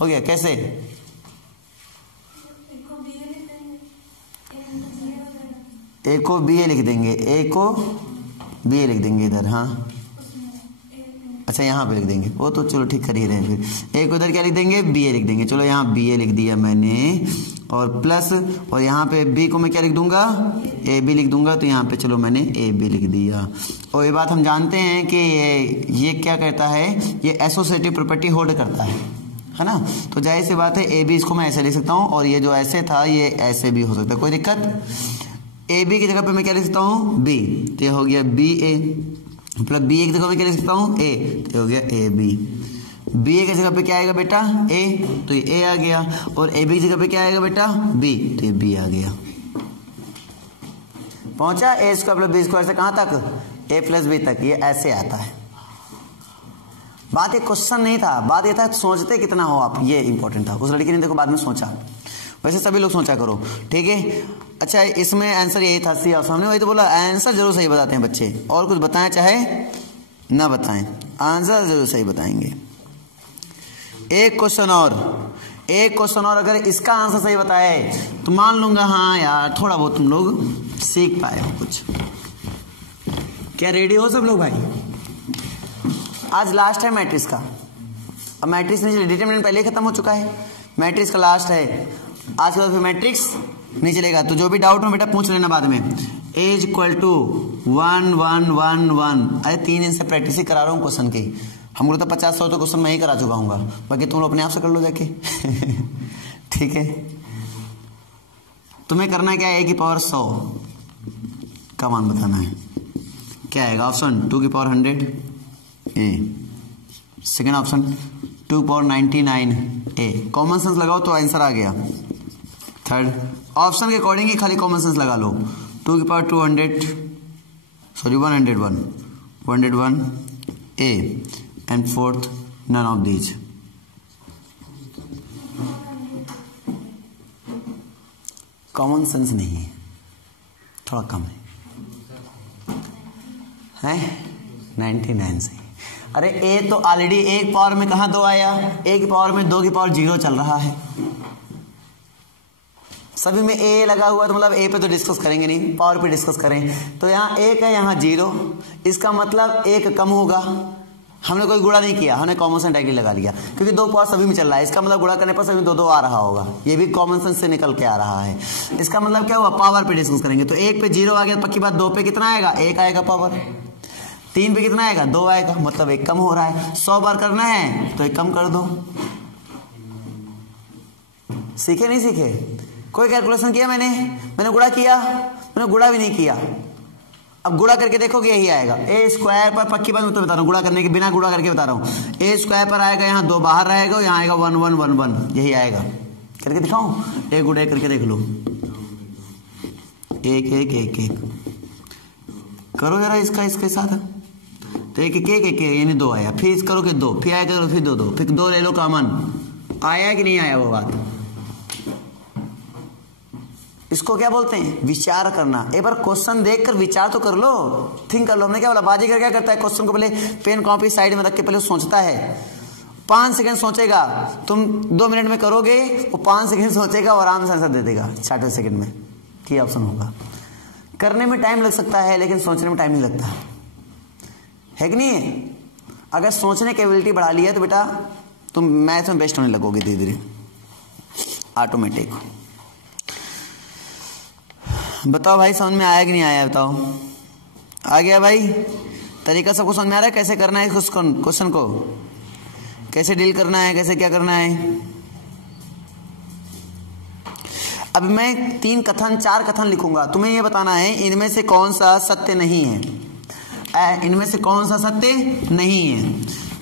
हो गया? कैसे? ए को बी ए लिख देंगे, ए को बी ए लिख देंगे इधर। हाँ अच्छा यहाँ पे लिख देंगे, वो तो चलो ठीक कर ही रहे हैं। फिर ए को इधर क्या लिख देंगे? बी ए लिख देंगे। चलो यहाँ बी ए लिख दिया मैंने, और प्लस, और यहाँ पे बी को मैं क्या लिख दूंगा? ए बी लिख दूंगा। तो यहाँ पे चलो मैंने ए बी लिख दिया। और ये बात हम जानते हैं कि ये क्या करता है, ये एसोसिएटिव प्रॉपर्टी होल्ड करता है ना? तो जाहिर सी बात है ए बी इसको मैं ऐसे लिख सकता हूँ, और ये जो ऐसे था ये ऐसे भी हो सकता है, कोई दिक्कत? ए बी की जगह पे मैं क्या लिख सकता हूँ? बी, तो ये हो गया बी ए, प्लस बी ए की जगह पे क्या लिख सकता हूँ? ए, तो हो गया ए बी। बी ए की जगह पे क्या आएगा बेटा? ए, तो ये ए आ गया, और ए बी की जगह पे क्या आएगा बेटा? बी, तो ये बी आ गया। पहुंचा ए स्क्वायर प्लस बी स्क्वायर से कहां तक? ए प्लस बी तक। ये ऐसे आता है। बात एक क्वेश्चन नहीं था, बात ये था सोचते कितना हो आप, ये इंपॉर्टेंट था। उस लड़की ने देखो बाद में सोचा, वैसे सभी लोग सोचा करो, ठीक है? अच्छा इसमें आंसर यही था, सी ऑप्शन। हमने वही तो बोला, आंसर जरूर सही बताते हैं बच्चे, और कुछ बताएं चाहे ना बताएं, आंसर जरूर सही बताएंगे। एक क्वेश्चन और अगर इसका आंसर सही बताए तो मान लूंगा हाँ यार थोड़ा बहुत तुम लोग सीख पाए हो कुछ। क्या रेडी हो सब लोग भाई? आज लास्ट है मैट्रिक्स का। अब मैट्रिक्स नहीं चलेगा, डिटरमिनेंट पहले ही खत्म हो चुका है, मैट्रिक्स का लास्ट है। आज के बाद फिर मैट्रिक्स नहीं चलेगा। तो जो भी डाउट हो बेटा पूछ लेना बाद में। As equal to 1 1 1 1। अरे 3 दिन से प्रैक्टिस ही करा रहा हूँ क्वेश्चन की। हमको तो 50-100 तो क्वेश्चन मैं ही करा चुका हूँ, बाकी तुम लोग अपने आप से कर लो जाके। ठीक है, तुम्हें करना क्या है? ए की पावर 100 का मान बताना है। क्या आएगा? ऑप्शन 2 की power 100 A, second option 2 power 99 A. Common sense लगाओ तो आंसर आ गया। थर्ड ऑप्शन के अकॉर्डिंग ही खाली कॉमन सेंस लगा लो। 2 की power 101 A, and fourth none of these. Common sense नहीं है, थोड़ा कम है 99 से। अरे ए तो ऑलरेडी एक पावर में कहा 2 आया, एक पावर में 2 की पावर 0 चल रहा है। सभी में ए लगा हुआ, तो मतलब ए पे तो डिस्कस करेंगे नहीं, पावर पे डिस्कस करें। तो यहाँ 1 है, यहाँ 0, इसका मतलब 1 कम होगा। हमने कोई गुणा नहीं किया, हमने कॉमन सेंस डायरेक्टली लगा लिया, क्योंकि 2 पावर सभी में चल रहा है। इसका मतलब गुणा करने पर सभी 2 आ रहा होगा, ये भी कॉमन सेंस से निकल के आ रहा है। इसका मतलब क्या हुआ? पावर पे डिस्कस करेंगे। तो 1 पे 0 आ गया, पक्की बात 2 पे कितना आएगा? 1 आएगा पावर। 3 पे कितना आएगा? 2 आएगा, मतलब 1 कम हो रहा है। 100 बार करना है तो 1 कम कर दो। सीखे नहीं सीखे? कोई कैलकुलेशन किया मैंने गुणा किया? मैंने गुणा भी नहीं किया, अब गुणा करके देखोगे यही आएगा। ए स्क्वायर पर पक्की बात मैं तो बता रहा हूँ, गुणा करने के बिना गुणा करके बता रहा हूँ। ए स्क्वायर पर आएगा, यहाँ 2 बाहर रहेगा, यहाँ आएगा 1 1 1 1, यही आएगा। करके दिखाऊं? एक गुणा करके देख लो, 1 1 1 1 करो जरा इसका इसके साथ, तो 1 1 1 1 यानी 2 आया, फिर करोगे 2, फिर आया करो, फिर 2 2, फिर 2 ले लो कॉमन, आया कि नहीं आया वो बात। इसको क्या बोलते हैं? विचार करना। एक बार क्वेश्चन देखकर विचार तो कर लो, थिंक कर लो। हमने क्या बोला, बाजीगर क्या करता है, क्वेश्चन को पहले पेन कॉपी साइड में रख के पहले सोचता है, 5 सेकंड सोचेगा, तुम 2 मिनट में करोगे, वो 5 सेकंड सोचेगा और आराम से आंसर दे देगा 60 सेकंड में। क्या ऑप्शन होगा? करने में टाइम लग सकता है लेकिन सोचने में टाइम नहीं लगता है कि नहीं? अगर सोचने की एबिलिटी बढ़ा ली है तो बेटा तुम मैथ में बेस्ट होने लगोगे धीरे धीरे, ऑटोमेटिक। बताओ भाई समझ में आया कि नहीं आया? बताओ आ गया भाई? तरीका सबको समझ में आ रहा है कैसे करना है इस क्वेश्चन को, कैसे डील करना है, कैसे क्या करना है? अब मैं 3 कथन 4 कथन लिखूंगा, तुम्हें यह बताना है इनमें से कौन सा सत्य नहीं है, इनमें से कौन सा सत्य नहीं है।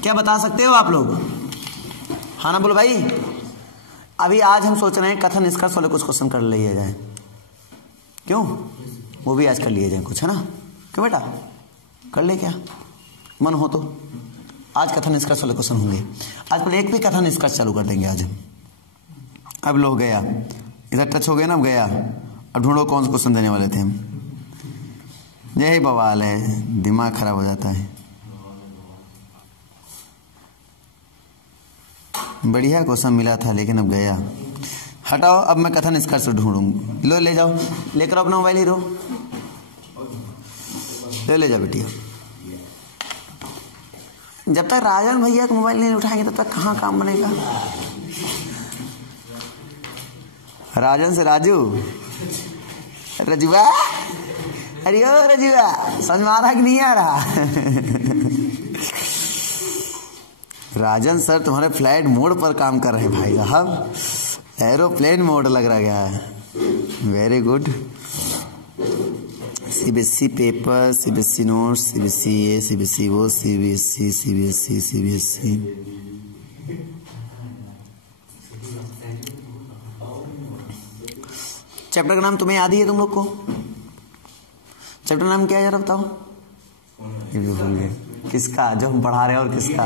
क्या बता सकते हो आप लोग? हाँ ना बोलो भाई। अभी आज हम सोच रहे हैं कथन निष्कर्ष वाले कुछ क्वेश्चन कर लिए जाए, क्यों? वो भी आज कर लिए जाए कुछ, है ना? क्यों बेटा, कर ले क्या मन हो तो। आज कथन निष्कर्ष वाले क्वेश्चन होंगे। आज पहले एक भी कथन निष्कर्ष चालू कर देंगे आज हम। अब लो गया, इधर टच हो गया ना, अब गया। अब ढूंढो कौन सा क्वेश्चन देने वाले थे हम। यही बवाल है, दिमाग खराब हो जाता है। बढ़िया क्वेश्चन मिला था लेकिन अब गया। हटाओ, अब मैं कथन निष्कर्ष ढूंढूंगा। लो ले जाओ, लेकर अपना मोबाइल हीरो ले जा बेटिया। जब तक राजन भैया का मोबाइल नहीं उठाएंगे तब तक कहाँ काम बनेगा। राजन से राजू, रजुआ, अरे ओ रजुआ, समझ में आ रहा कि नहीं आ रहा? राजन सर तुम्हारे फ्लाइट मोड पर काम कर रहे हैं भाई साहब, एरोप्लेन मोड लग रहा है। Very good. CBSE paper, CBSE notes, सीबीएसई ए, सीबीएसई वो, सीबीएसई सीबीएसई सीबीएसई। चैप्टर का नाम तुम्हें याद ही है तुम लोग को? चैप्टर नाम क्या है जरा बताओ? ये भी भूल गए। किसका जो हम पढ़ा रहे हैं और किसका?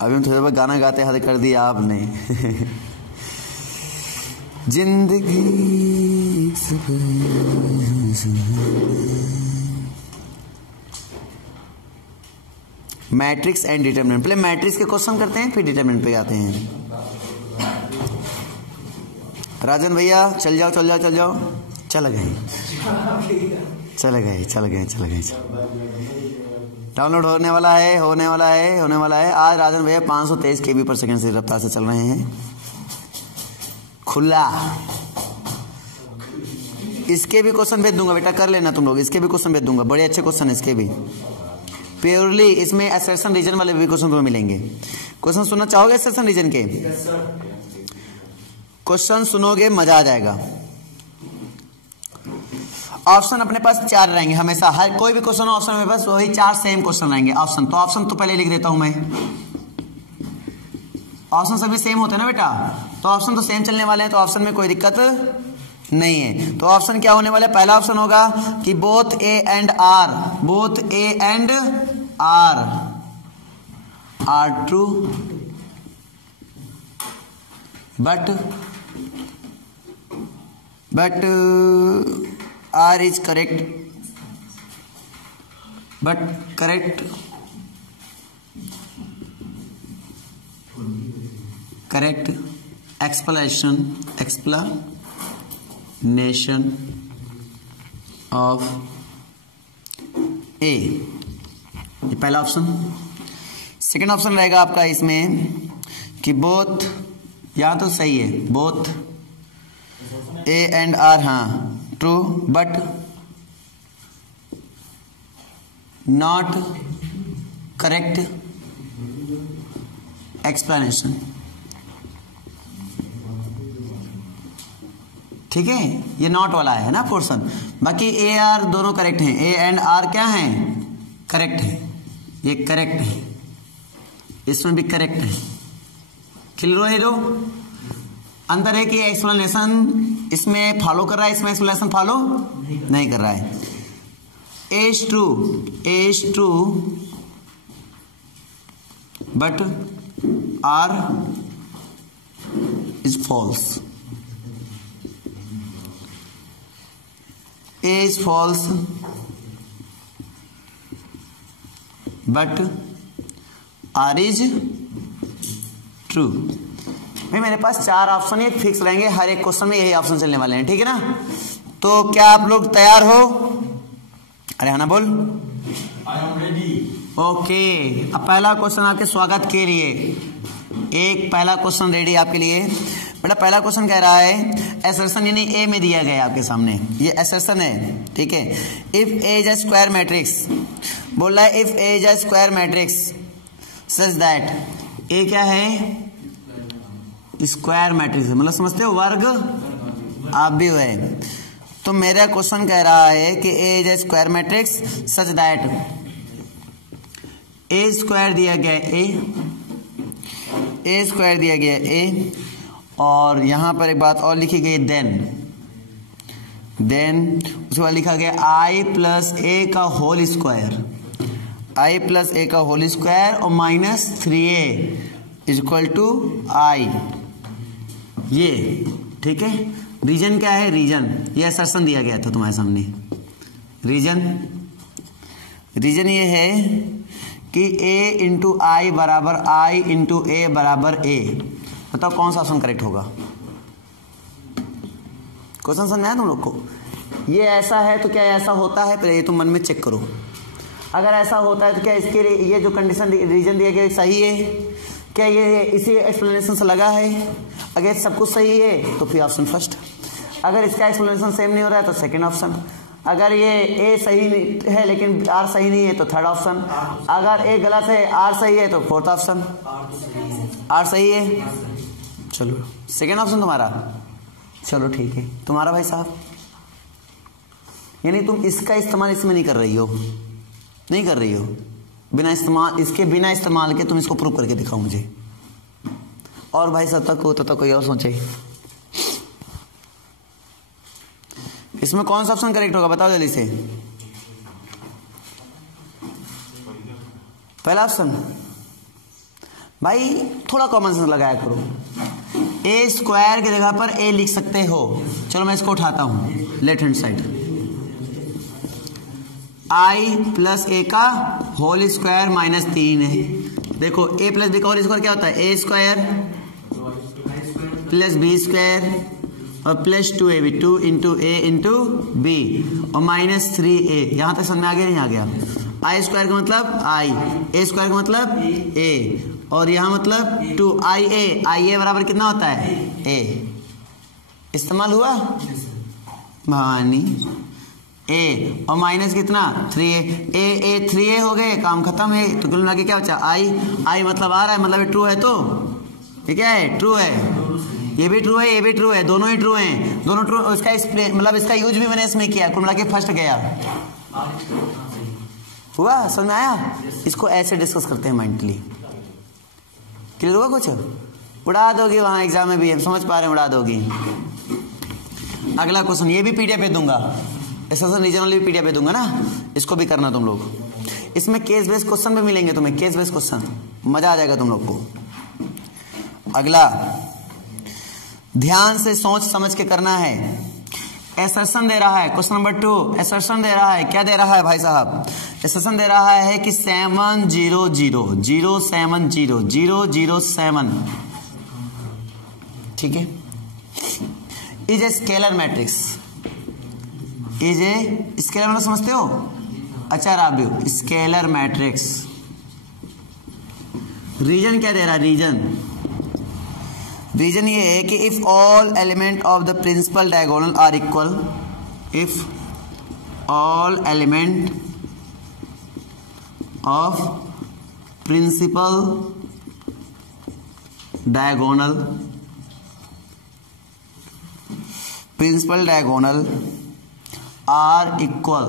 अभी हम थोड़ा बहुत गाना गाते हद कर दिया आपने। जिंदगी मैट्रिक्स एंड डिटरमिनेंट। पहले मैट्रिक्स के क्वेश्चन करते हैं फिर डिटरमिनेंट पे आते हैं। राजन भैया चल जाओ चल जाओ चल जाओ। चल गए चल गए चल गए चल गए। डाउनलोड होने वाला है होने वाला है होने वाला है। आज राजन भैया 523 KB पर सेकंड से रफ्तार से चल रहे हैं खुला। इसके भी क्वेश्चन भेज दूंगा बेटा, कर लेना तुम लोग। इसके भी क्वेश्चन भेज दूंगा, बड़े अच्छे क्वेश्चन इसके भी। प्योरली इसमें असर्शन रीजन वाले भी क्वेश्चन तुम्हें मिलेंगे। क्वेश्चन सुनना चाहोगे असर्शन रीजन के? क्वेश्चन सुनोगे मजा आ जाएगा। ऑप्शन अपने पास 4 रहेंगे हमेशा। हर कोई भी क्वेश्चन ऑप्शन में बस वही 4 सेम क्वेश्चन रहेंगे। ऑप्शन तो पहले लिख देता हूं मैं। ऑप्शन सभी सेम होते हैं ना बेटा, तो ऑप्शन तो सेम चलने वाले हैं, तो ऑप्शन में कोई दिक्कत नहीं है। तो ऑप्शन क्या होने वाला है? पहला ऑप्शन होगा कि both A and R, both A and R true but R is correct, but correct explanation of A, ये पहला ऑप्शन। सेकेंड ऑप्शन रहेगा आपका इसमें कि बोथ, यहाँ तो सही है, बोथ A एंड R हाँ true but not correct explanation. ठीक है, ये नॉट वाला है ना पोर्शन। बाकी ए आर दोनों करेक्ट हैं, ए एंड आर क्या हैं, करेक्ट है, ये करेक्ट है, इसमें भी करेक्ट है। क्लियर है? दो अंदर है कि एक्सप्लेनेशन इसमें फॉलो कर रहा है, इसमें एक्सप्लेनेशन फॉलो नहीं कर रहा है। A is true but R is false. A is false but R is true। भाई मेरे पास 4 ऑप्शन ये फिक्स रहेंगे, हर एक क्वेश्चन में यही ऑप्शन चलने वाले हैं, ठीक है ना। तो क्या आप लोग तैयार हो? अरे हाँ ना बोल। I am ready। ओके, अब पहला क्वेश्चन आपके स्वागत के लिए, एक पहला क्वेश्चन रेडी आपके लिए। बेटा पहला क्वेश्चन कह रहा है असर्शन, यानी ए में दिया गया आपके सामने, ये असर्शन है, ठीक है। If A is a square matrix, बोल रहा है if A is a square matrix such that, A क्या है, स्क्वायर मैट्रिक्स, मतलब समझते हो, वर्ग आप भी है। तो मेरा क्वेश्चन कह रहा है कि A is a square matrix such that, A square दिया गया ए स्क्वायर दिया गया ए, और यहां पर एक बात और लिखी गई देन उसके बाद लिखा गया आई प्लस ए का whole square, I plus A का होल स्क्वायर और minus 3a is equal to I, ये ठीक है। रीजन क्या है, रीजन ये असर्शन दिया गया था तुम्हारे सामने। रीजन ये है कि a इंटू आई बराबर आई इंटू ए बराबर ए। बताओ कौन सा ऑप्शन करेक्ट होगा? क्वेश्चन समझ में आया तुम लोग को? ये ऐसा है तो क्या ऐसा होता है, पहले ये तुम मन में चेक करो। अगर ऐसा होता है तो क्या इसके लिए ये जो कंडीशन रीजन दिया गया सही है? क्या ये इसी एक्सप्लेनेशन से लगा है? अगर सब कुछ सही है तो फिर ऑप्शन फर्स्ट, अगर इसका एक्सप्लेनेशन सेम नहीं हो रहा है तो सेकंड ऑप्शन, अगर ये ए सही है लेकिन आर सही नहीं है तो थर्ड ऑप्शन, अगर ए गलत है आर सही है तो फोर्थ ऑप्शन। आर सही है, चलो सेकेंड ऑप्शन तुम्हारा, चलो ठीक है तुम्हारा भाई साहब। यानी तुम इसका इस्तेमाल इसमें नहीं कर रही हो, बिना इस्तेमाल, इसके बिना इस्तेमाल के तुम इसको प्रूव करके दिखाओ मुझे। और भाई साहब तक हो तो कोई और सोचे, इसमें कौन सा ऑप्शन करेक्ट होगा बताओ जल्दी से। पहला ऑप्शन। भाई थोड़ा कॉमन सेंस लगाया करो, ए स्क्वायर की जगह पर ए लिख सकते हो। चलो मैं इसको उठाता हूं left hand side, I plus A का होल स्क्वायर माइनस 3 है। देखो ए प्लस बी का होल स्क्वायर क्या होता है, A square plus B square और प्लस 2ab, 2 इंटू ए इंटू बी और माइनस 3a। यहां तक समझ में आ गया नहीं आ गया? आई स्क्वायर का मतलब आई, ए स्क्वायर का मतलब ए, और यहां मतलब 2ia, ia बराबर कितना होता है ए। इस्तेमाल हुआ भवानी, ए और माइनस कितना 3a, ए 3a हो गए, काम खत्म है। तो कुल मिला के क्या बचा आई मतलब आ रहा है, मतलब ट्रू है, तो ये क्या है, ट्रू है, ये भी ट्रू है, ये भी ट्रू है, दोनों ही ट्रू हैं, दोनों ट्रू। इसका मतलब इसका यूज भी मैंने इसमें किया, कुल मिला के फर्स्ट गया। हुआ समझ में आया? इसको ऐसे डिस्कस करते हैं माइंडली। क्लियर हुआ? कुछ उड़ा दोगी वहां एग्जाम में भी, हम समझ पा रहे हैं, उड़ा दोगी। अगला क्वेश्चन, ये भी पीडीएफ भेज दूंगा, एसएसएन रीजनल भी पीडीएफ भेज दूंगा ना, इसको भी करना तुम लोग। इसमें केस बेस्ड क्वेश्चन भी मिलेंगे तुम्हें, केस बेस्ड क्वेश्चन, मजा आ जाएगा तुम लोग को। अगला ध्यान से सोच समझ के करना है। एसर्शन दे रहा है, क्वेश्चन नंबर 2 एसर्शन दे रहा है। क्या दे रहा है भाई साहब? एसर्शन दे रहा है कि 700,007 ठीक है, is a scalar matrix, is a scalar मतलब समझते हो? अच्छा राबियो, स्केलर मैट्रिक्स। रीजन क्या दे रहा है? रीजन ये है कि if all element of the principal diagonal are equal, if all element of principal diagonal principal diagonal are equal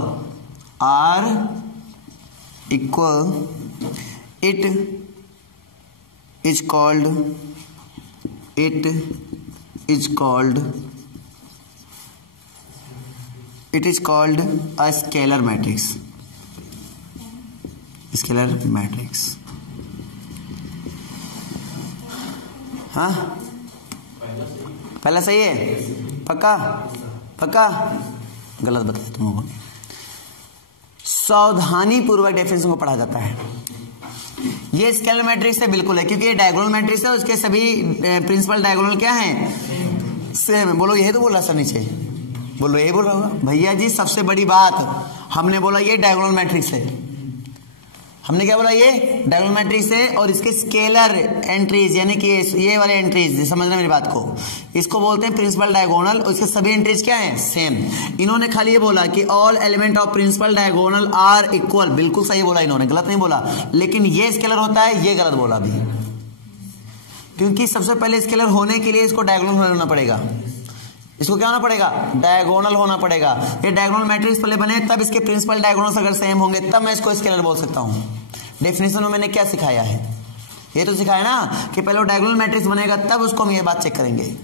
it is called a scalar matrix. हाँ, पहला सही है, पक्का? गलत बताया तुम लोगों ने। सावधानी पूर्वक डेफिनेशन को पढ़ा जाता है। ये स्केलर मैट्रिक्स है, बिल्कुल है, क्योंकि ये डायगोनल मैट्रिक्स है, उसके सभी प्रिंसिपल डायगोनल क्या हैं? सेम। बोलो यही तो बोल रहा सर नीचे, बोलो यही बोल रहा होगा भैया जी। सबसे बड़ी बात हमने बोला ये डायगोनल मैट्रिक्स है। हमने क्या बोला? ये डायगोनल मैट्रिक्स है और इसके स्केलर एंट्रीज यानी कि ये वाले एंट्रीज, समझना मेरी बात को, इसको बोलते हैं प्रिंसिपल डायगोनल। उसके सभी एंट्रीज क्या हैं? सेम। इन्होंने खाली ये बोला कि all element of principal diagonal are equal, बिल्कुल सही बोला इन्होंने, गलत नहीं बोला। लेकिन ये स्केलर होता है, ये गलत बोला भी, क्योंकि सबसे पहले स्केलर होने के लिए इसको डायगोनल होना पड़ेगा। इसको क्या होना पड़ेगा? डायगोनल होना पड़ेगा। ये डायगोनल मैट्रिक्स पहले बने, तब इसके प्रिंसिपल डायगोनल्स अगर सेम होंगे तब मैं इसको स्केलर बोल सकता हूं। डेफिनेशन में मैंने क्या सिखाया है? ये तो सिखाया ना कि पहले डायगोनल मैट्रिक्स बनेगा तब उसको हम ये बात चेक करेंगे।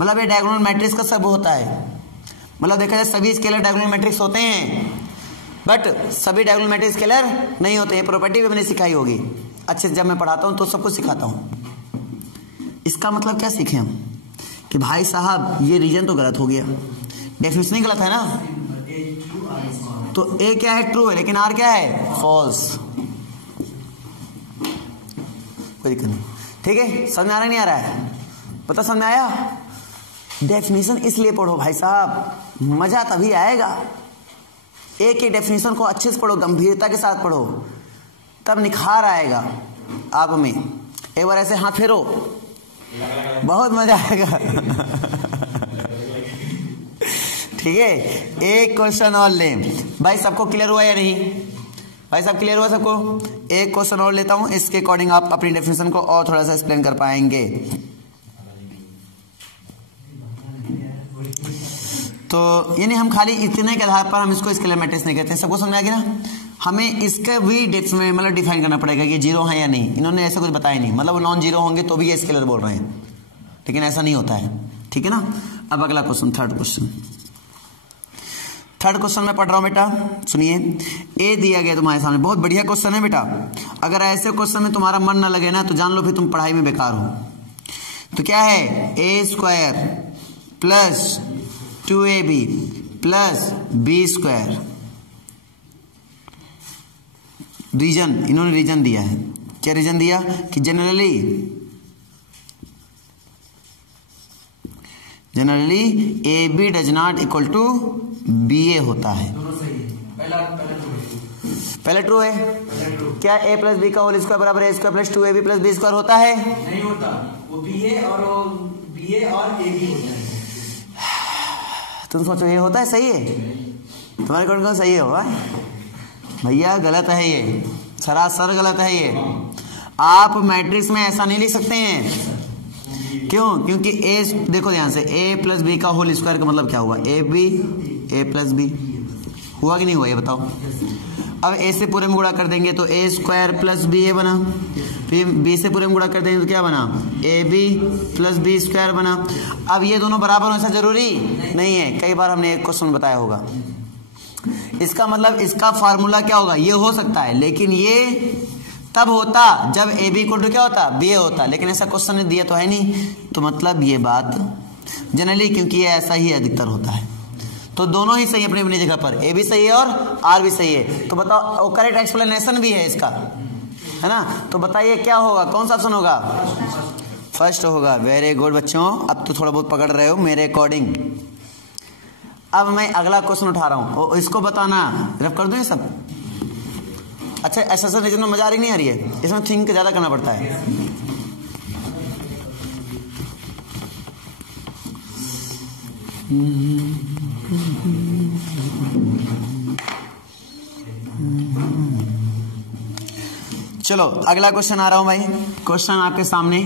मतलब ये डायगोनल मैट्रिक्स का सब होता है, मतलब देखा जाए सभी स्केलर डायगोनल मैट्रिक्स होते हैं, बट सभी डायगोनल मैट्रिक्स स्केलर नहीं होते हैं। प्रॉपर्टी भी मैंने सिखाई होगी अच्छे से, जब मैं पढ़ाता हूं तो सब कुछ सिखाता हूं। इसका मतलब क्या सीखे हम कि भाई साहब ये रीजन तो गलत हो गया, डेफिनेशन ही गलत है ना, तो ए क्या है? ट्रू है, लेकिन आर क्या है? फॉल्स। कोई दिक्कत नहीं, ठीक है? समझ में आ रहा नहीं आ रहा है? पता समझ में आया? डेफिनेशन इसलिए पढ़ो भाई साहब, मजा तभी आएगा। एक ही डेफिनेशन को अच्छे से पढ़ो, गंभीरता के साथ पढ़ो, तब निखार आएगा आप में। एक बार ऐसे हाथ फेरो, बहुत मजा आएगा। ठीक है, एक क्वेश्चन और ले भाई। सबको क्लियर हुआ या नहीं? भाई साहब क्लियर हुआ सबको? एक क्वेश्चन और लेता हूं, इसके अकॉर्डिंग आप अपनी डेफिनेशन को और थोड़ा सा एक्सप्लेन कर पाएंगे। तो यानी हम खाली इतने के आधार पर हम इसको स्केलर मैट्रिक्स नहीं कहते। सबको समझ आ गया ना? हमें इसका भी मतलब डिफाइन करना पड़ेगा कि जीरो है या नहीं। इन्होंने ऐसा कुछ बताया नहीं, मतलब नॉन जीरो होंगे तो भी ये स्केलर बोल रहे हैं, लेकिन ऐसा नहीं होता है। ठीक है ना? अब अगला क्वेश्चन, थर्ड क्वेश्चन में पढ़ रहा हूं बेटा, सुनिए। ए दिया गया तुम्हारे सामने, बहुत बढ़िया क्वेश्चन है बेटा। अगर ऐसे क्वेश्चन में तुम्हारा मन ना लगे ना तो जान लो फिर तुम पढ़ाई में बेकार हो। तो क्या है? A square plus 2ab plus B square. Reason, इन्होंने रीजन दिया है। क्या रीजन दिया? कि generally A B does not equal to B A होता है। पहला ट्रू है। क्या ए प्लस बी का होल स्क्वायर बराबर A square plus 2ab plus B square होता है? नहीं होता, वो बी ए और ए बी होता है। तुम सोचो ये होता है? सही है? तुम्हारे कौन कौन सही होगा? भैया गलत है, ये सरासर गलत है। ये आप मैट्रिक्स में ऐसा नहीं लिख सकते हैं। क्यों? क्योंकि ए, देखो ध्यान से, ए प्लस बी का होल स्क्वायर का मतलब क्या हुआ? A B, A plus B हुआ कि नहीं हुआ? ये बताओ। अब ए से पूरे में गुणा कर देंगे तो ए स्क्वायर प्लस बी ए बना, फिर बी से पूरे में गुणा कर देंगे तो क्या बना? A B plus B square बना। अब ये दोनों बराबर हो ऐसा जरूरी नहीं है, कई बार हमने एक क्वेश्चन बताया होगा। इसका मतलब इसका फार्मूला क्या होगा? ये हो सकता है, लेकिन ये तब होता जब ए बी इक्वल टू क्या होता? बी ए होता, लेकिन ऐसा क्वेश्चन ने दिया तो है नहीं। तो मतलब ये बात जनरली, क्योंकि ये ऐसा ही अधिकतर होता है, तो दोनों ही सही अपनी अपनी जगह पर, ए भी सही है और आर भी सही है। तो बताओ, करेक्ट एक्सप्लेनेशन भी है इसका, है ना? तो बताइए क्या होगा, कौन सा ऑप्शन होगा? फर्स्ट होगा। वेरी गुड बच्चों, अब तो थोड़ा बहुत पकड़ रहे हो मेरे अकॉर्डिंग। अब मैं अगला क्वेश्चन उठा रहा हूं, इसको बताना, रफ कर दूं ये सब। अच्छा, ऐसा रीजन में मजा आ रही नहीं आ रही है? इसमें थिंक ज्यादा करना पड़ता है। चलो अगला क्वेश्चन आ रहा हूं भाई। क्वेश्चन आपके सामने,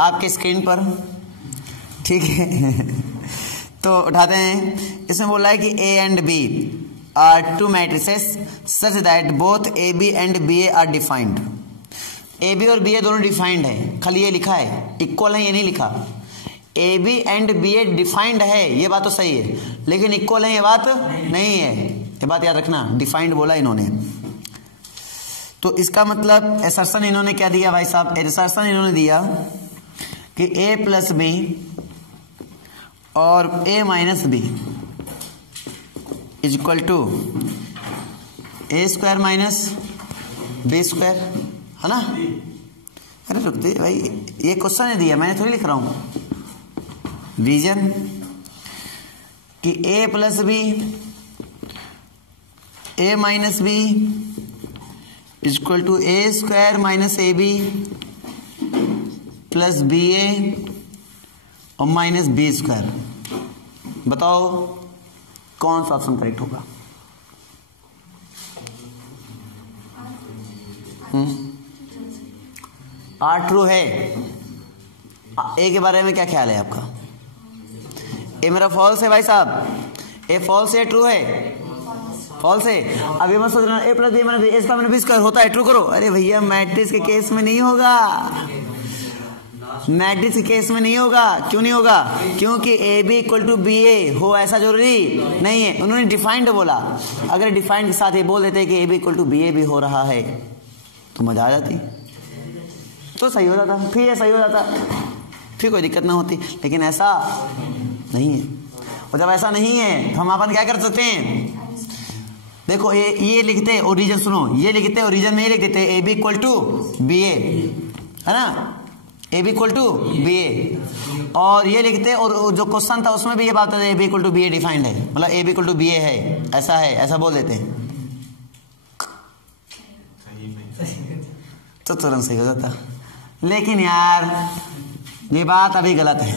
आपके स्क्रीन पर, ठीक है? तो उठाते हैं। इसमें बोला है कि A and B are two matrices such that both A B and B A are defined. A B और बी ए दोनों डिफाइंड है, खाली ये लिखा है, इक्वल है ये नहीं लिखा। A B and B A defined है, ये बात तो सही है, लेकिन इक्वल है ये बात नहीं है, ये बात याद रखना। डिफाइंड बोला इन्होंने, तो इसका मतलब एसर्शन इन्होंने क्या दिया भाई साहब? एसर्शन इन्होंने दिया कि ए प्लस बी और A minus B is equal to A square minus B square, है ना? अरे रुकते भाई, ये क्वेश्चन ने दिया, मैंने थोड़ी लिख रहा हूं। रीजन कि A plus B A minus B is equal to A square minus A B plus B A और माइनस बी स्क्वायर। बताओ कौन सा ऑप्शन करेक्ट होगा? आर ट्रू है। ए के बारे में क्या ख्याल है आपका? ए मेरा फॉल्स है भाई साहब, ए फॉल्स है ट्रू है? फॉल्स है। अब ये मत सोचना ए प्लस बी माइनस इसका मैंने बी स्क्वायर होता है, ट्रू करो। अरे भैया मैट्रिक्स के केस में नहीं होगा, मैट्रिक्स के केस में नहीं होगा। क्यों नहीं होगा? क्योंकि A B equal to B A हो ऐसा जरूरी नहीं है। उन्होंने डिफाइंड बोला, अगर डिफाइंड के साथ ये बोल देते कि A B equal to B A भी हो रहा है तो मजा आ जाती, तो सही हो जाता, फिर ये सही हो जाता, फिर कोई दिक्कत ना होती। लेकिन ऐसा नहीं है, और जब ऐसा नहीं है तो हम अपन क्या कर सकते हैं? देखो ये लिखते ओरिजिन, सुनो ये लिखते ओरिजिन में ये लिख देते A B equal to B A, है ना? A B equal to B A, और ये लिखते, और जो क्वेश्चन था उसमें भी ये बात है A B equal to B A defined है, मतलब A B equal to B A है, ऐसा बोल देते हैं तो तुरंत सही हो जाता। लेकिन यार ये बात अभी गलत है,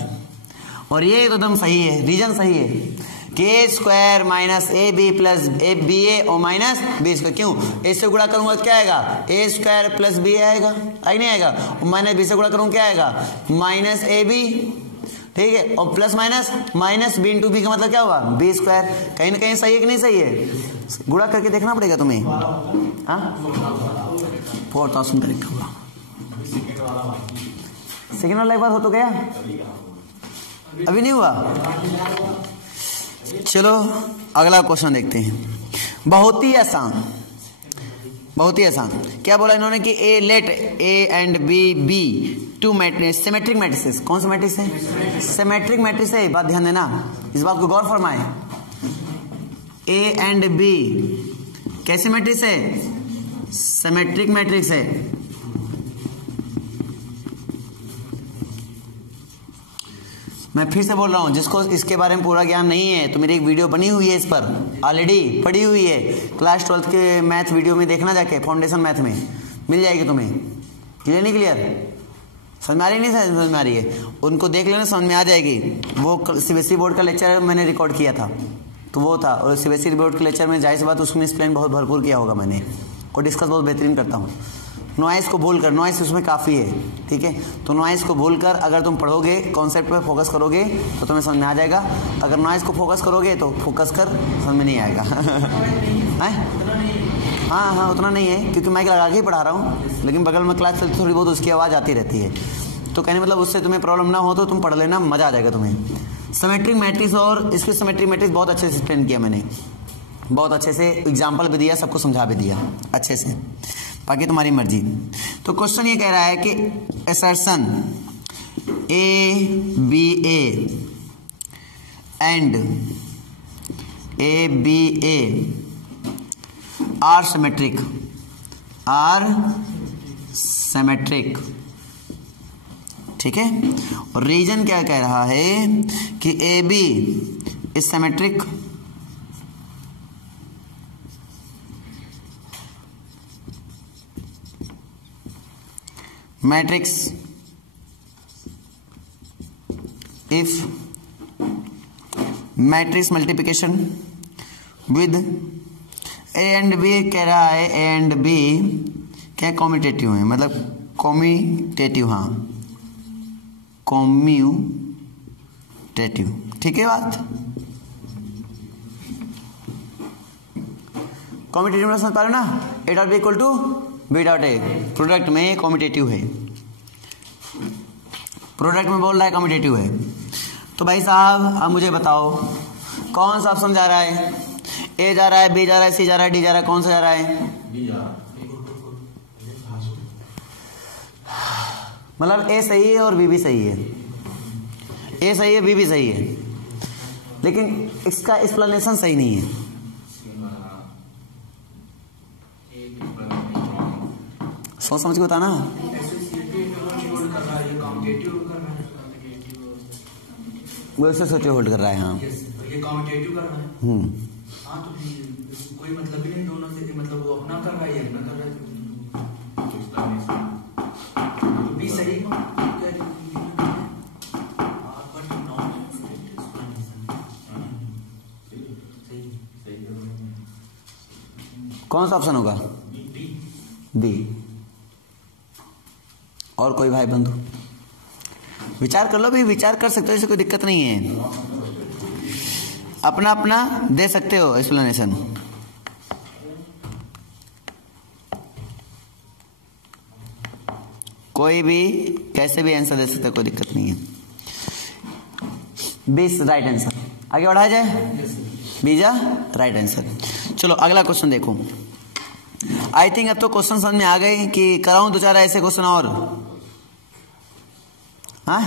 और ये तो एकदम सही है, रीजन सही है कि A square minus A B plus A B A और माइनस बी स्क्वायर। क्यों? ए से गुणा करूंगा क्या आएगा? ए स्क्वायर प्लस बी आएगा, आई नहीं आएगा? और माइनस बी से गुणा करूंगा क्या आएगा? माइनस ए बी, ठीक है, और plus minus minus B into B का मतलब क्या हुआ? B square. कहीं ना कहीं सही है कि नहीं सही है? गुणा करके देखना पड़ेगा तुम्हें। हाँ 4000 करेक्ट होगा। सेकेंड वाला एक बार हो तो गया, अभी नहीं हुआ। चलो अगला क्वेश्चन देखते हैं, बहुत ही आसान, बहुत ही आसान। क्या बोला इन्होंने कि A let A and B be two matrix symmetric matrices. कौन सा मैट्रिक्स है? सिमेट्रिक मैट्रिक्स है, बात ध्यान देना, इस बात को गौर फरमाए। ए एंड बी कैसे मैट्रिक्स है? सिमेट्रिक मैट्रिक्स है। मैं फिर से बोल रहा हूं, जिसको इसके बारे में पूरा ज्ञान नहीं है तो मेरी एक वीडियो बनी हुई है इस पर, ऑलरेडी पड़ी हुई है, क्लास 12th के मैथ वीडियो में देखना, जाके फाउंडेशन मैथ में मिल जाएगी तुम्हें। क्लियर नहीं क्लियर? समझ में आ रही नहीं? समझ में आ रही है? उनको देख लेना, समझ में आ जाएगी। वो सीबीएसई बोर्ड का लेक्चर मैंने रिकॉर्ड किया था, तो वो था, और सीबीएसई बोर्ड के लेक्चर में जाहिर सी बात उसमें एक्सप्लेन बहुत भरपूर किया होगा मैंने, और डिस्कस बहुत बेहतरीन करता हूँ। नॉइस को भूल कर, नॉइस उसमें काफ़ी है, ठीक है, तो नॉइस को भूल कर अगर तुम पढ़ोगे, कॉन्सेप्ट पे फोकस करोगे तो तुम्हें समझ में आ जाएगा। अगर नॉइस को फोकस करोगे तो फोकस कर, समझ में नहीं आएगा। हाँ उतना नहीं है, क्योंकि माइक लगा के ही पढ़ा रहा हूँ, लेकिन बगल में क्लास चलती थोड़ी बहुत उसकी आवाज़ आती रहती है, तो कहने मतलब उससे तुम्हें प्रॉब्लम ना हो तो तुम पढ़ लेना, मज़ा आ जाएगा तुम्हें। सिमेट्रिक मैट्रिक्स, और इसके सिमेट्रिक मैट्रिक्स बहुत अच्छे से एक्सप्लेन किया मैंने, बहुत अच्छे से एग्जाम्पल भी दिया, सबको समझा भी दिया अच्छे से, बाकी तुम्हारी मर्जी। तो क्वेश्चन ये कह रहा है कि assertion A B A and A B A are symmetric, ठीक है। और रीजन क्या कह रहा है कि A B is symmetric matrix if matrix multiplication with a and b कह रहा है, a and b क्या कॉम्यूटेटिव है, मतलब कॉम्यूटेटिव, हाँ कॉम्यूटेटिव, ठीक है बात। कॉम्पिटेटिव समझ पा रहे हो ना, A dot B equal to B dot A, product में कॉम्पिटेटिव है, प्रोडक्ट में बोल रहा है कॉम्पिटेटिव है। तो भाई साहब अब मुझे बताओ कौन सा ऑप्शन जा रहा है, ए जा रहा है, बी जा रहा है, सी जा रहा है, डी जा रहा है, कौन सा जा रहा है? मतलब ए सही है और बी भी सही है, ए सही है, बी भी सही है, लेकिन इसका एक्सप्लेनेशन सही नहीं है। सोच समझ के बताना। वो एसोसिएटिव होल्ड कर रहा है, हाँ ये कॉम्पिटेटिव कर रहा है। हाँ तो कोई मतलब ही नहीं दोनों से, मतलब वो अपना कर रहा है, ये अपना कर रहा है, भी सही कौन सा ऑप्शन होगा? डी। और कोई भाई बंधु विचार कर लो, भी विचार कर सकते हो, इससे कोई दिक्कत नहीं है, अपना अपना दे सकते हो एक्सप्लेनेशन। कोई भी कैसे भी आंसर दे सकते हो, कोई दिक्कत नहीं है। 20 राइट आंसर, आगे बढ़ाया जाए, बीजा राइट आंसर। चलो अगला क्वेश्चन देखो। आई थिंक अब तो क्वेश्चन समझ में आ गए कि कराऊं दो चार ऐसे क्वेश्चन और? हाँ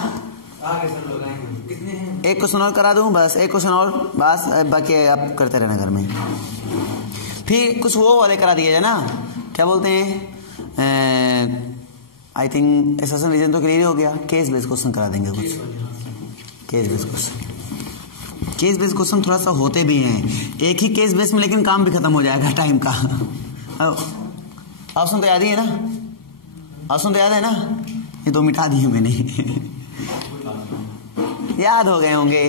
एक क्वेश्चन और करा दूं, बस एक क्वेश्चन और बस, बाकी आप करते रहना घर में। फिर कुछ वो वाले करा दिए जाए ना, क्या बोलते हैं, आई थिंक एसेशन रीजन तो क्लियर हो गया, केस बेस्ड क्वेश्चन करा देंगे कुछ, case based question. Case based question थोड़ा सा होते भी हैं, एक ही केस बेस्ड में लेकिन काम भी खत्म हो जाएगा टाइम का। ऑप्शन तो याद ही है ना, ऑप्शन तो याद है ना, ये दो मिटा दिए मैंने याद हो गए होंगे।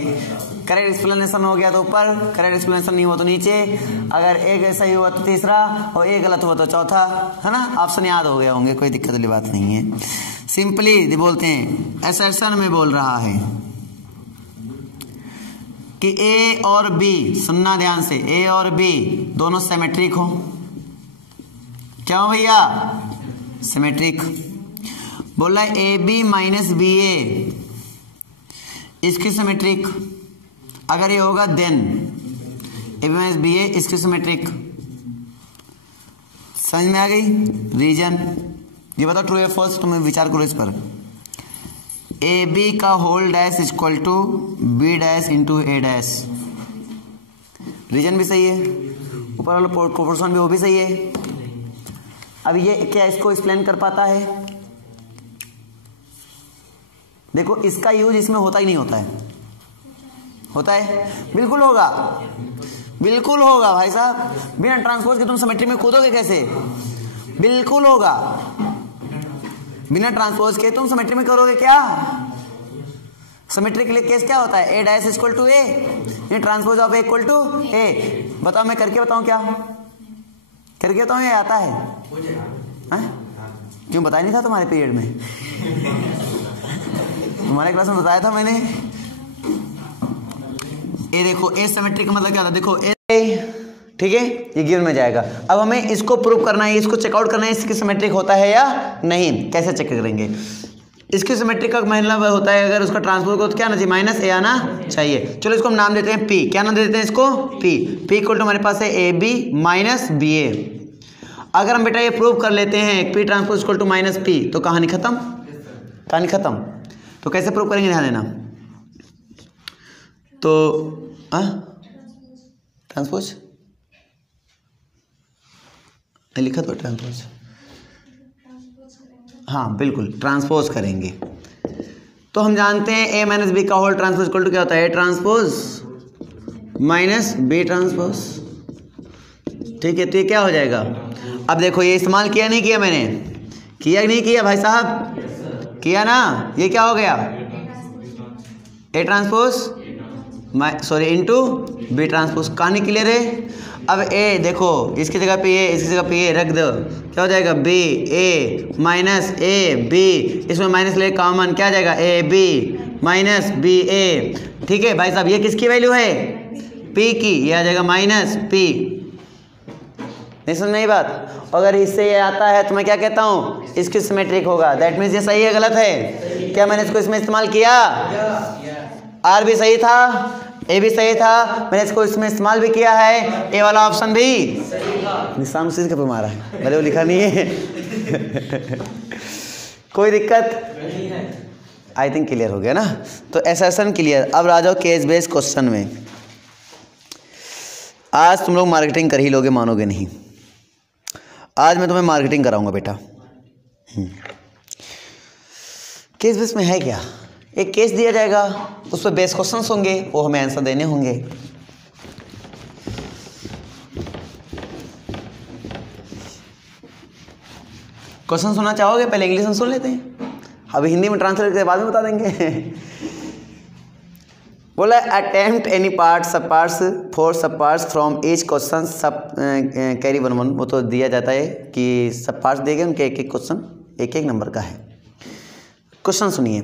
करेक्ट एक्सप्लेनेशन हो गया तो ऊपर, करेक्ट एक्सप्लेनेशन नहीं हुआ तो नीचे, अगर एक सही हुआ तो तीसरा और एक गलत हुआ तो चौथा, है ना। ऑप्शन याद हो गए होंगे, कोई दिक्कत वाली बात नहीं है। सिंपली बोलते हैं, असर्शन में बोल रहा है कि ए और बी, सुनना ध्यान से, ए और बी दोनों सिमेट्रिक हो। क्या हो भैया? सिमेट्रिक। बोल रहा है A B minus B A, इसकी सिमेट्रिक। अगर ये होगा then A B minus B A इसकी सिमेट्रिक। समझ में आ गई? रीजन ये बताओ ट्रू या फॉल्स, तुम्हें विचार करो इस पर। ए बी का whole dash equal to B dash into A dash, reason भी सही है, ऊपर वाला प्रोपोर्शन भी वो भी सही है। अब ये क्या इसको एक्सप्लेन कर पाता है? देखो इसका यूज इसमें होता ही नहीं होता है, होता है? बिल्कुल होगा, बिल्कुल होगा भाई साहब। बिना ट्रांसपोज के तुम सिमेट्री में कूदोगे कैसे? बिल्कुल होगा, बिना ट्रांसपोज के तुम सिमेट्री में करोगे क्या? सिमेट्री के लिए केस क्या होता है? A dash equal to A, transpose of A equal to A. बताओ, मैं करके बताऊं क्या? करके बताऊं या आता है? क्यों बताया नहीं था तुम्हारे पीरियड में? तुम्हारे क्लास में बताया था मैंने। ए देखो, ए सिमेट्री का मतलब क्या था? देखो ए, ठीक है, ये गिवन में जाएगा। अब हमें इसको प्रूव करना है, इसको चेकआउट करना है, इसकी सिमेट्रिक होता है या नहीं। कैसे चेक करेंगे? इसकी सिमेट्रिक का मतलब होता है अगर उसका ट्रांसपोज को तो क्या आना चाहिए? माइनस ए आना चाहिए। चलो इसको हम नाम देते हैं पी। क्या नाम देते हैं इसको? पी। पी इक्वल टू हमारे पास है A B minus B A. अगर हम बेटा ये प्रूव कर लेते हैं P transpose equal to minus P, तो कहानी खत्म, कहानी खत्म। तो कैसे प्रूव करेंगे, ध्यान देना। तो ट्रांसपोज लिखा तो ट्रांसपोज, हाँ बिल्कुल ट्रांसपोज करेंगे। तो हम जानते हैं ए माइनस बी का होल ट्रांसपोज इक्वल टू क्या होता है? A transpose minus B transpose, ठीक है। तो ये क्या हो जाएगा? अब देखो ये इस्तेमाल किया नहीं किया मैंने? किया नहीं किया भाई साहब? किया ना। ये क्या हो गया? A transpose sorry into B transpose. कहानी क्लियर है? अब ए देखो, इसकी जगह पे ए, इसकी जगह पे ए रख दो, क्या हो जाएगा? B A minus A B, इसमें माइनस ले कॉमन, क्या आ जाएगा? A B minus B A. ठीक है भाई साहब, ये किसकी वैल्यू है? पी की। ये आ जाएगा माइनस पी। नहीं समझ नहीं बात? अगर इससे ये आता है तो मैं क्या कहता हूँ? इसकी सिमेट्रिक होगा। दैट मीन्स ये सही है गलत है? क्या मैंने इसको इसमें इस्तेमाल किया? आर भी सही था, ए भी सही था, मैंने इसको इसमें इस्तेमाल भी किया है। ए वाला ऑप्शन भी निशान उसी के पे मारा है, भले वो लिखा नहीं है। कोई दिक्कत? आई थिंक क्लियर हो गया ना? तो एसेशन क्लियर। अब आ जाओ केस बेस्ड क्वेश्चन में। आज तुम लोग मार्केटिंग कर ही लोगे, मानोगे नहीं। आज मैं तुम्हें मार्केटिंग कराऊंगा बेटा। केस बेस में है क्या? एक केस दिया जाएगा, उस पर बेस क्वेश्चंस होंगे, वो हमें आंसर देने होंगे। क्वेश्चन सुनना चाहोगे? पहले इंग्लिश में सुन लेते हैं, अभी हिंदी में ट्रांसलेट करके बाद में बता देंगे। बोला अटेम्प्ट एनी पार्ट सब पार्ट्स फोर सब पार्ट्स फ्रॉम ईच क्वेश्चन सब कैरी 1 1। वो तो दिया जाता है कि सब पार्ट्स दिए गए, उनके एक एक क्वेश्चन एक एक नंबर का है। क्वेश्चन सुनिए।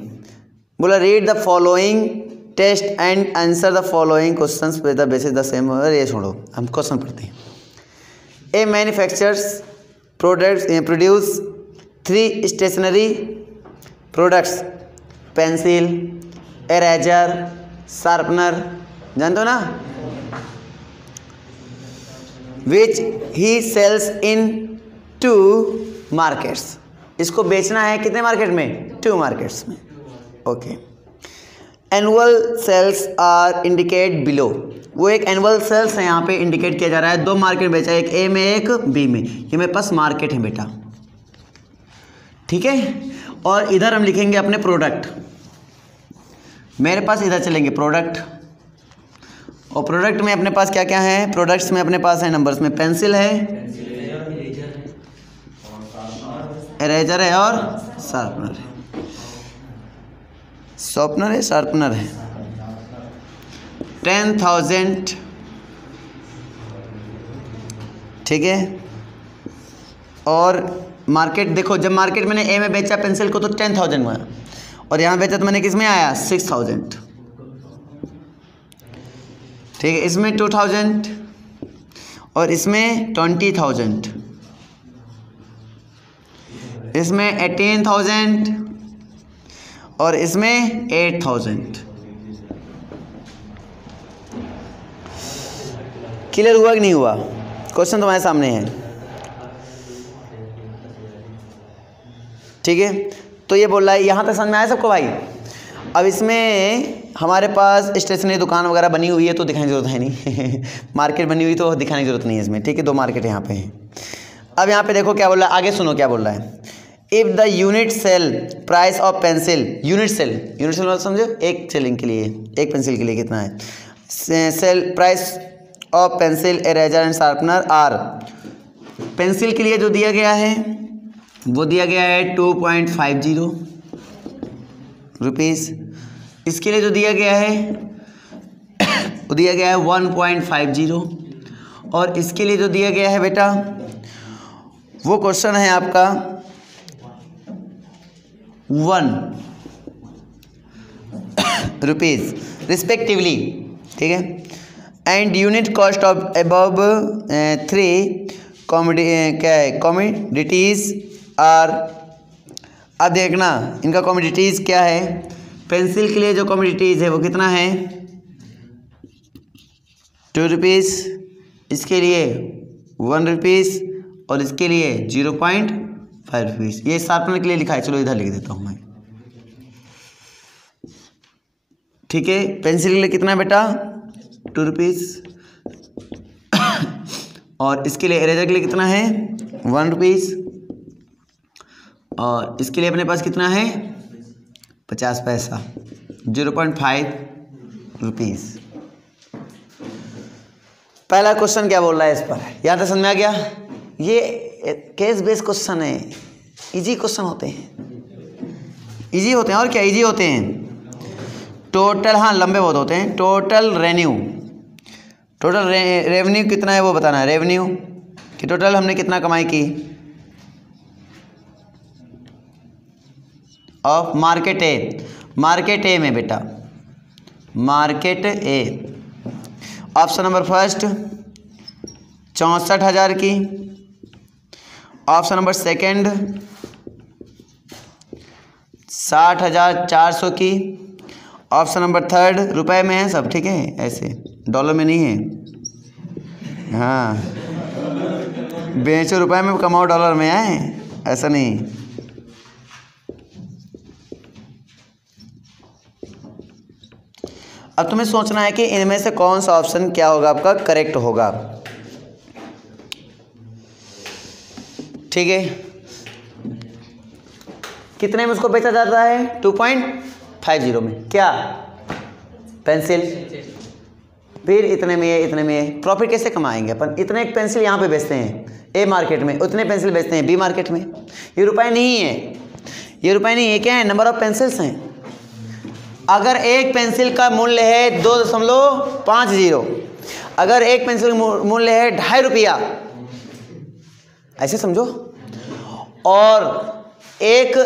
बोला read the following test and answer the following questions with the basis the same. ये छोड़ो, हम क्वेश्चन पढ़ते हैं। A manufactures products produce 3 stationery products, pencil, eraser, sharpener, जानते हो ना? Which he sells in 2 markets. इसको बेचना है कितने मार्केट में? 2 मार्केट्स में। Okay. Annual sales are indicate below. वो एक एनुअल सेल्स है यहाँ पे इंडिकेट किया जा रहा है। 2 मार्केट बेचा है, एक ए में एक बी में। ये मेरे पास मार्केट है बेटा, ठीक है। और इधर हम लिखेंगे अपने प्रोडक्ट। मेरे पास इधर चलेंगे प्रोडक्ट, और प्रोडक्ट में अपने पास क्या क्या है? प्रोडक्ट्स में अपने पास है नंबर्स में पेंसिल है, इरेजर है और शार्पनर है। शॉर्पनर है, शार्पनर है। 10,000, ठीक है। और मार्केट देखो, जब मार्केट मैंने ए में बेचा पेंसिल को तो 10,000 में आया, और यहाँ बेचा तो मैंने किस में आया? 6,000, ठीक है। इसमें 2,000 और इसमें 20,000, इसमें 18,000 और इसमें 8,000। क्लियर हुआ कि नहीं हुआ? क्वेश्चन तुम्हारे सामने है, ठीक है। तो ये बोल रहा है, यहाँ तक समझ में आया सबको भाई? अब इसमें हमारे पास स्टेशनरी दुकान वगैरह बनी हुई है तो दिखाने की जरूरत है नहीं। मार्केट बनी हुई तो दिखाने की जरूरत नहीं है इसमें, ठीक है। 2 मार्केट यहाँ पे हैं। अब यहाँ पे देखो क्या बोल रहा है, आगे सुनो क्या बोल रहा है। If the unit sale price of pencil, unit sale मतलब समझो एक सेलिंग के लिए, एक पेंसिल के लिए कितना है? Sale price of pencil, eraser and sharpener are. Pencil के लिए जो दिया गया है वो दिया गया है 2.50 रुपीज़। इसके लिए जो दिया गया है वो दिया गया है 1.50, और इसके लिए जो दिया गया है बेटा वो क्वेश्चन है आपका 1 रुपीज़ रिस्पेक्टिवली, ठीक है। And unit cost of above 3 commodities are. अब देखना इनका कॉमोडिटीज़ क्या है। पेंसिल के लिए जो कॉमोडिटीज़ है वो कितना है? 2 रुपीज़, इसके लिए 1 रुपीज़ और इसके लिए 0.5 रुपीज़। ये शार्पनर के लिए लिखा है, चलो इधर लिख देता हूँ मैं, ठीक है। पेंसिल के लिए कितना है बेटा? 2 रुपीज़, और इसके लिए इरेजर के लिए कितना है? 1 रुपीज़, और इसके लिए अपने पास कितना है? 50 पैसा, 0.5 रुपीज़। पहला क्वेश्चन क्या बोल रहा है इस पर? यहाँ तक समझ में आ गया? ये केस बेस्ड क्वेश्चन है, इजी क्वेश्चन होते हैं, इजी होते हैं और क्या इजी होते हैं। टोटल, हाँ लंबे बहुत होते हैं। टोटल रेवेन्यू कितना है वो बताना है। रेवेन्यू कि टोटल हमने कितना कमाई की ऑफ मार्केट है, मार्केट ए में बेटा, market A option number first 64,000 की, ऑप्शन नंबर सेकंड 60,400 की, ऑप्शन नंबर थर्ड रुपए में है सब, ठीक है, ऐसे डॉलर में नहीं है। हाँ, बेचो रुपए में, कमाओ डॉलर में है, ऐसा नहीं। अब तुम्हें सोचना है कि इनमें से कौन सा ऑप्शन क्या होगा आपका करेक्ट होगा, ठीक है। कितने में उसको बेचा जाता है? 2.50 में। क्या? पेंसिल। फिर इतने में, इतने में प्रॉफिट कैसे कमाएंगे अपन? इतने एक पेंसिल यहाँ पे बेचते हैं ए मार्केट में, उतने पेंसिल बेचते हैं बी मार्केट में। ये रुपए नहीं है, ये रुपए नहीं है, क्या है? नंबर ऑफ पेंसिल्स हैं। अगर एक पेंसिल का मूल्य है 2.50, अगर एक पेंसिल का मूल्य है 2.5 रुपया, ऐसे समझो, और एक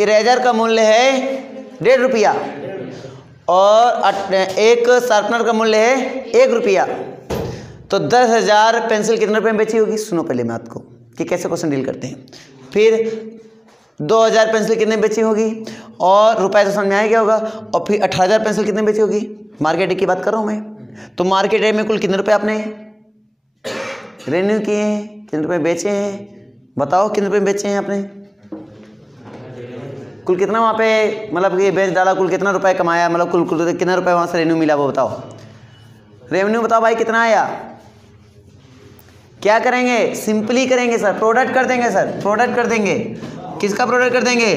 इरेजर का मूल्य है 1.5 रुपया, और एक शार्पनर का मूल्य है 1 रुपया, तो 10,000 पेंसिल कितने रुपए में बेची होगी? सुनो पहले बात को कि कैसे क्वेश्चन डील करते हैं। फिर 2,000 पेंसिल कितने बेची होगी, और रुपए तो समझ में आया क्या होगा, और फिर 18,000 पेंसिल कितने बेची होगी? मार्केट ए की बात कर रहा हूँ मैं। तो मार्केट ए में कुल कितने रुपए आपने रेन्यू किए हैं, कितने रुपए बेचे हैं? बताओ कितने रुपए बेचे हैं आपने? कुल कितना वहाँ पे मतलब कि बेच डाला, कुल कितना रुपए कमाया, मतलब कुल कितना रुपए वहाँ से रेन्यू मिला, वो बताओ। रेवेन्यू बताओ भाई कितना आया? क्या करेंगे? सिंपली करेंगे सर, प्रोडक्ट कर देंगे सर, प्रोडक्ट कर देंगे। किसका प्रोडक्ट कर देंगे?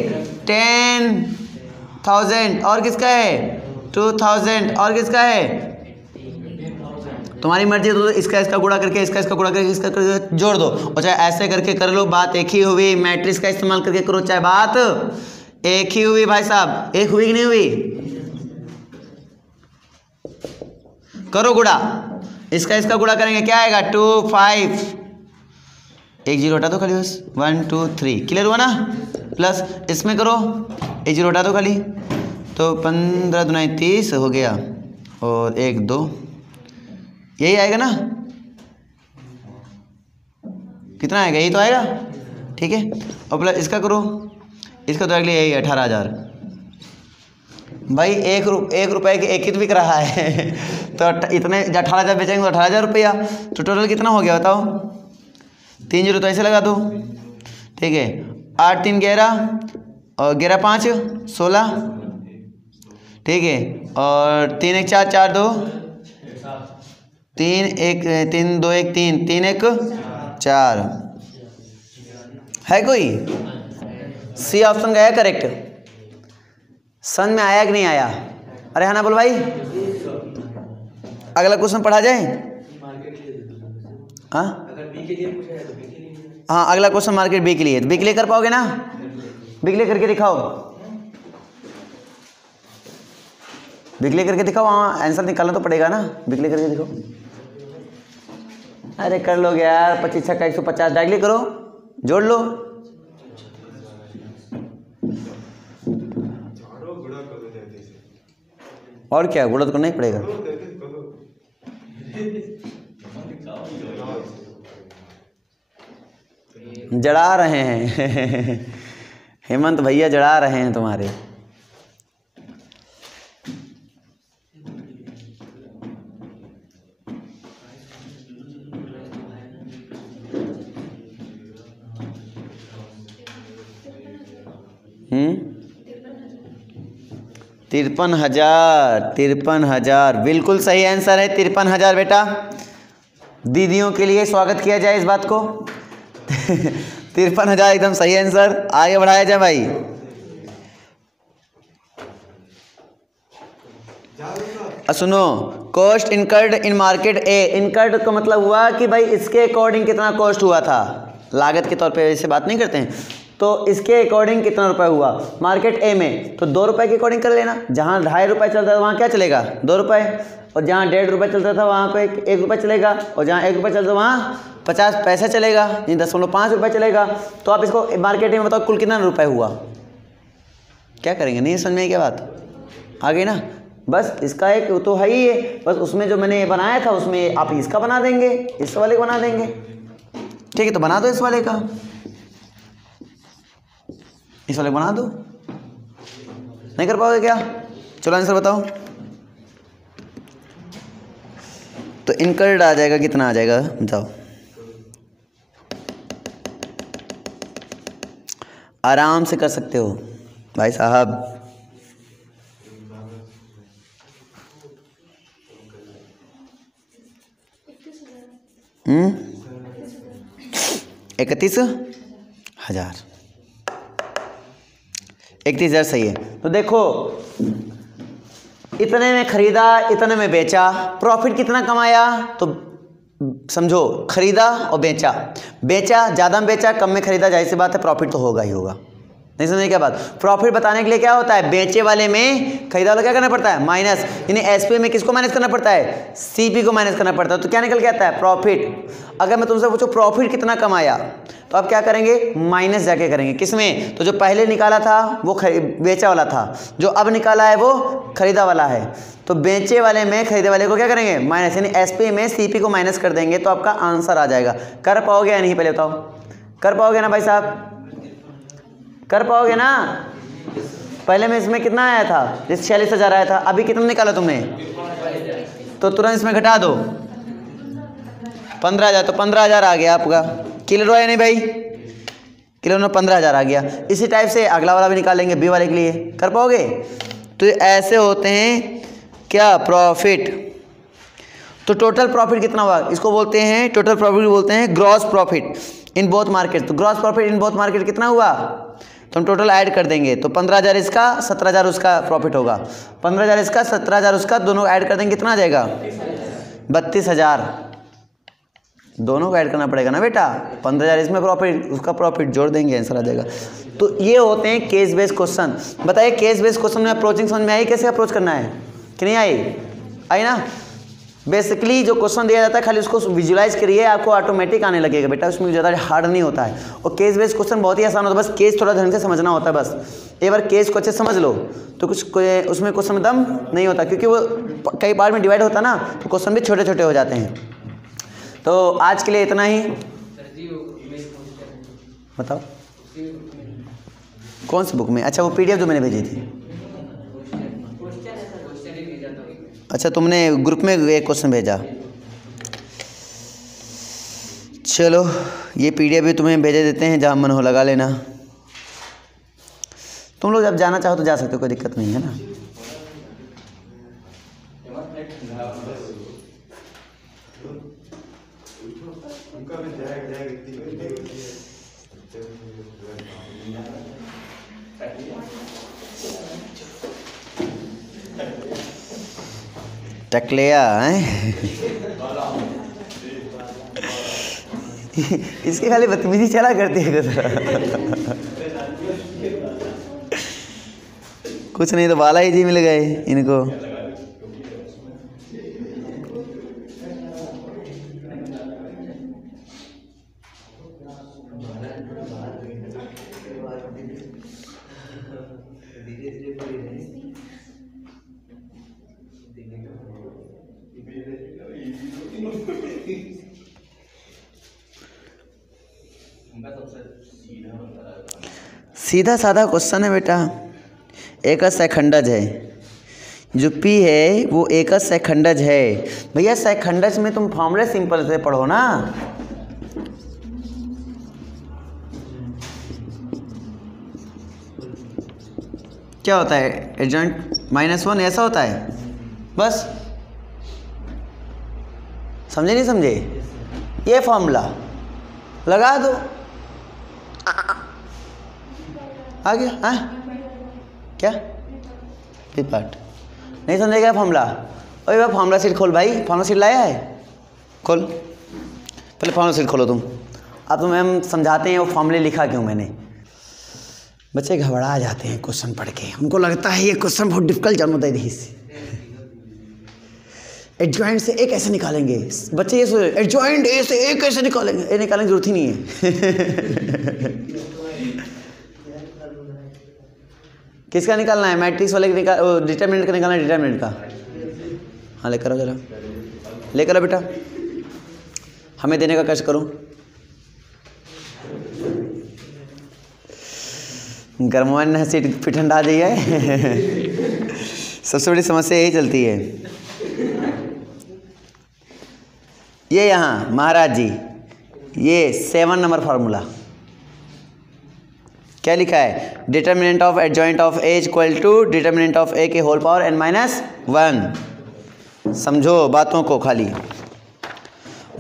10,000, और किसका है 2,000, और किसका है? तुम्हारी मर्जी, तो इसका गुणा करके, इसका गुणा करके, इसका करके जोड़ दो, और चाहे ऐसे करके कर लो, बात एक ही हुई। मैट्रिक्स का इस्तेमाल करके करो, चाहे बात एक ही हुई। भाई साहब एक हुई कि नहीं हुई? करो गुणा, इसका गुणा करेंगे, क्या आएगा? 2, 5, एक जीरो हटा दो खाली, बस 1, 2, 3, क्लियर हुआ ना? प्लस इसमें करो, एक जीरो हटा दो खाली, तो 15 दूना 30 हो गया, और 1, 2, यही आएगा ना? कितना आएगा? यही तो आएगा, ठीक है। और प्लस इसका करो, इसका तो अगले यही 18,000। भाई एक रुपए की एक बिक रहा है तो इतने 18,000 बेचेंगे तो 18,000 रुपया, तो टोटल कितना हो गया बताओ? 3 जीरो तो ऐसे लगा दो, ठीक है। 8 3 11, और 11 5 16, ठीक है। और 3 1 4 4 2 3 1 3 2 1 3 3 1 4 है कोई? सी ऑप्शन गया करेक्ट। समझ में आया कि नहीं आया? अरे हाँ ना बोल भाई। अगला क्वेश्चन पढ़ा जाए? हाँ हाँ, अगला क्वेश्चन मार्केट बी के लिए। बी के लिए कर पाओगे ना? बी के लिए करके दिखाओ, बी के लिए करके दिखाओ। हाँ आंसर निकालना तो पड़ेगा ना, बी के लिए करके दिखाओ। अरे कर लोगे यार, 25 छक्का 150, डायरेक्टली करो, जोड़ लो। और क्या, गुणा तो करना ही पड़ेगा। जड़ा रहे हैं हेमंत भैया, जड़ा रहे हैं तुम्हारे। हम्म, 53,000 बिल्कुल सही आंसर है। 53,000 बेटा। दीदियों के लिए स्वागत किया जाए इस बात को 53,000 एकदम सही आंसर। आगे बढ़ाया जाए भाई। सुनो, cost incurred in market A. Incurred का मतलब हुआ कि भाई इसके अकॉर्डिंग कितना कॉस्ट हुआ था, लागत के तौर पे ऐसे बात नहीं करते हैं। तो इसके अकॉर्डिंग कितना रुपए हुआ मार्केट ए में, तो 2 रुपए के अकॉर्डिंग कर लेना। जहाँ 2.5 रुपये चलता था वहाँ क्या चलेगा? 2 रुपये। और जहाँ 1.5 रुपये चलता था वहाँ पे 1 रुपये चलेगा। और जहाँ 1 रुपये चलता था वहाँ 50 पैसे चलेगा, यानी 0.5 रुपये चलेगा। तो आप इसको मार्केट में बताओ कुल कितना रुपये हुआ? क्या करेंगे? नहीं समझ में क्या बात? आ गई ना। बस इसका एक तो है ही है, बस उसमें जो मैंने बनाया था उसमें आप इसका बना देंगे, इस वाले को बना देंगे। ठीक है, तो बना दो इस वाले का, इस वाले को बना दो। नहीं कर पाओगे क्या? चलो आंसर बताओ। तो इनकर्ड आ जाएगा, कितना आ जाएगा बताओ? आराम से कर सकते हो भाई साहब। हम्म, 31,000, 31,000 सही है। तो देखो, इतने में खरीदा, इतने में बेचा, प्रॉफिट कितना कमाया? तो समझो, खरीदा और बेचा, ज़्यादा में बेचा, कम में खरीदा, जाहिर सी बात है प्रॉफिट तो होगा ही होगा। नहीं समझे क्या बात? प्रॉफिट बताने के लिए क्या होता है, बेचे वाले में खरीदा वाला क्या करना पड़ता है, माइनस, यानी एसपी में किसको माइनस करना पड़ता है, सीपी को माइनस करना पड़ता है। तो क्या निकल के आता है, प्रॉफिट। अगर मैं तुमसे पूछूं प्रॉफिट कितना कमाया, तो आप क्या करेंगे, माइनस जाके करेंगे। किसमें? तो जो पहले निकाला था वो बेचा वाला था, जो अब निकाला है वो खरीदा वाला है। तो बेचे वाले में खरीदे वाले को क्या करेंगे, माइनस, यानी एसपी में सीपी को माइनस कर देंगे, तो आपका आंसर आ जाएगा। कर पाओगे या नहीं, पहले बताओ? कर पाओगे ना भाई साहब? कर पाओगे ना? पहले में इसमें कितना आया था, जिस 46,000 आया था, अभी कितना निकाला तुमने? तो तुरंत इसमें घटा दो 15,000, तो 15,000 आ गया आपका। क्लियर हुआ या नहीं भाई? क्लियर ना, 15,000 आ गया। इसी टाइप से अगला वाला भी निकालेंगे बी वाले के लिए। कर पाओगे? तो ऐसे होते हैं क्या, प्रॉफिट। तो टोटल प्रॉफिट कितना हुआ, इसको बोलते हैं, टोटल प्रॉफिट बोलते हैं gross profit in both market. तो gross profit in both market कितना हुआ, तो हम टोटल ऐड कर देंगे। तो 15,000 इसका, 17,000 उसका प्रॉफिट होगा। 15,000 इसका, 17,000 उसका, दोनों ऐड कर देंगे, कितना आ जाएगा, 32,000। दोनों को ऐड करना पड़ेगा ना बेटा। 15,000 इसमें प्रॉफिट, उसका प्रॉफिट जोड़ देंगे, आंसर आ जाएगा। तो ये होते हैं केस बेस्ड क्वेश्चन। बताइए, केस बेस्ड क्वेश्चन में अप्रोचिंग समझ में आई, कैसे अप्रोच करना है कि नहीं आई? आई ना। बेसिकली जो क्वेश्चन दिया जाता है खाली उसको विजुलाइज करिए, आपको ऑटोमेटिक आने लगेगा बेटा, उसमें ज़्यादा हार्ड नहीं होता है। और केस बेस्ड क्वेश्चन बहुत ही आसान होता है, बस केस थोड़ा ढंग से समझना होता है। बस एक बार केस को अच्छे समझ लो तो कुछ उसमें क्वेश्चन में दम नहीं होता, क्योंकि वो कई बार में डिवाइड होता है ना, तो क्वेश्चन भी छोटे छोटे हो जाते हैं। तो आज के लिए इतना ही। बताओ कौन सी बुक में? अच्छा, वो पीडीएफ जो मैंने भेजी थी। अच्छा, तुमने ग्रुप में एक क्वेश्चन भेजा। चलो, ये पीडीएफ भी तुम्हें भेजे देते हैं, जहाँ मन हो लगा लेना। तुम लोग जब जाना चाहो तो जा सकते हो, कोई दिक्कत नहीं है ना। टकलिया हैं इसके खाली बदतमीजी चला करती है कुछ नहीं तो बाला ही जी मिल गए इनको। सीधा साधा क्वेश्चन है बेटा, एकज सैखंडज है। जो पी है वो एकज सैखंडज है। भैया सैखंडज में तुम फॉर्मूले सिंपल से पढ़ो ना। क्या होता है, एडजॉइंट -1 ऐसा होता है। बस समझे नहीं समझे? ये फॉर्मूला लगा दो, आ गया। हाँ क्या बी पार्ट नहीं समझेगा फॉर्मूला? ओए भाई फॉर्मूला शीट खोल भाई, फॉर्मूला शीट लाया है, खोल पहले फॉर्मूला शीट खोलो तुम। अब तो मैम समझाते हैं वो फॉर्मूले लिखा क्यों मैंने। बच्चे घबरा जाते हैं क्वेश्चन पढ़ के, उनको लगता है ये क्वेश्चन बहुत डिफिकल्ट जन्म होता है। इससे एडजॉइंट से ए कैसे निकालेंगे, बच्चे ये सोच एडजॉइंट ए से ए कैसे निकालेंगे, ए निकालने की जरूरत ही नहीं है किसका निकालना है? मैट्रिक्स वाले का डिटरमिनेंट का निकालना है, डिटरमिनेंट का। हाँ लेकर आओ जरा, लेकर आओ बेटा, हमें देने का कष्ट करो। गर्मवान सीट पे ठंडा आ जाइए। सबसे बड़ी समस्या यही चलती है। ये यहाँ महाराज जी, ये 7 नंबर फार्मूला क्या लिखा है? Determinant of adjoint of A equal to determinant of A के होल पावर n माइनस 1। समझो बातों को खाली।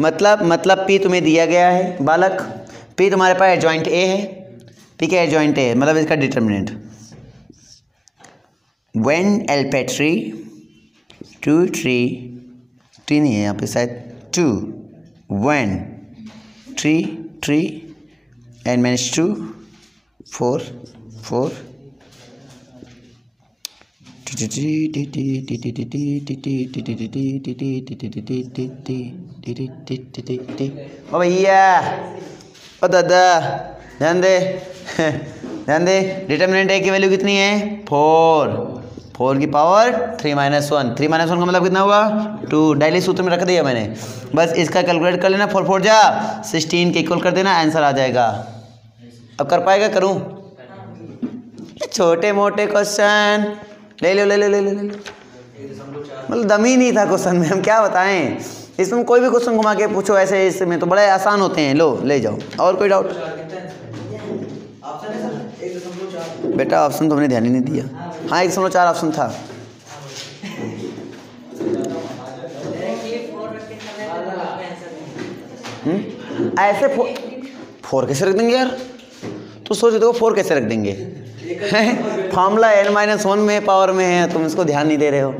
मतलब P तुम्हें दिया गया है बालक, P तुम्हारे पास एडजॉइंट ए है, P के एडजॉइंट ए मतलब इसका डिटरमिनेंट। व्हेन एल्पेट्री 2 3 नहीं है यहाँ पे शायद 2, व्हेन 3 n माइनस 2 4 ओ भैया, ओ दादा ध्यान दे ध्यान दे। डिटरमिनेंट ए की वैल्यू कितनी है? 4 की पावर 3 माइनस 1। 3 माइनस 1 का मतलब कितना हुआ? 2। डायली सूत्र में रख दिया मैंने, बस इसका कैलकुलेट कर लेना। 4 4 जा 16 के इक्वल कर देना, आंसर आ जाएगा। अब कर पाएगा? करूं? छोटे मोटे क्वेश्चन ले लो ले लो ले लो ले लो, मतलब दम ही नहीं था क्वेश्चन में, हम क्या बताएं। इसमें कोई भी क्वेश्चन घुमा के पूछो ऐसे, इसमें तो बड़े आसान होते हैं। लो ले जाओ। और कोई डाउट? बेटा ऑप्शन तो हमने ध्यान ही नहीं दिया। हाँ 1.4 ऑप्शन था। ऐसे 4 कैसे रख देंगे यार? तो सोच देखो 4 कैसे रख देंगे? फार्मूला n-1 में पावर में है, तुम इसको ध्यान नहीं दे रहे हो।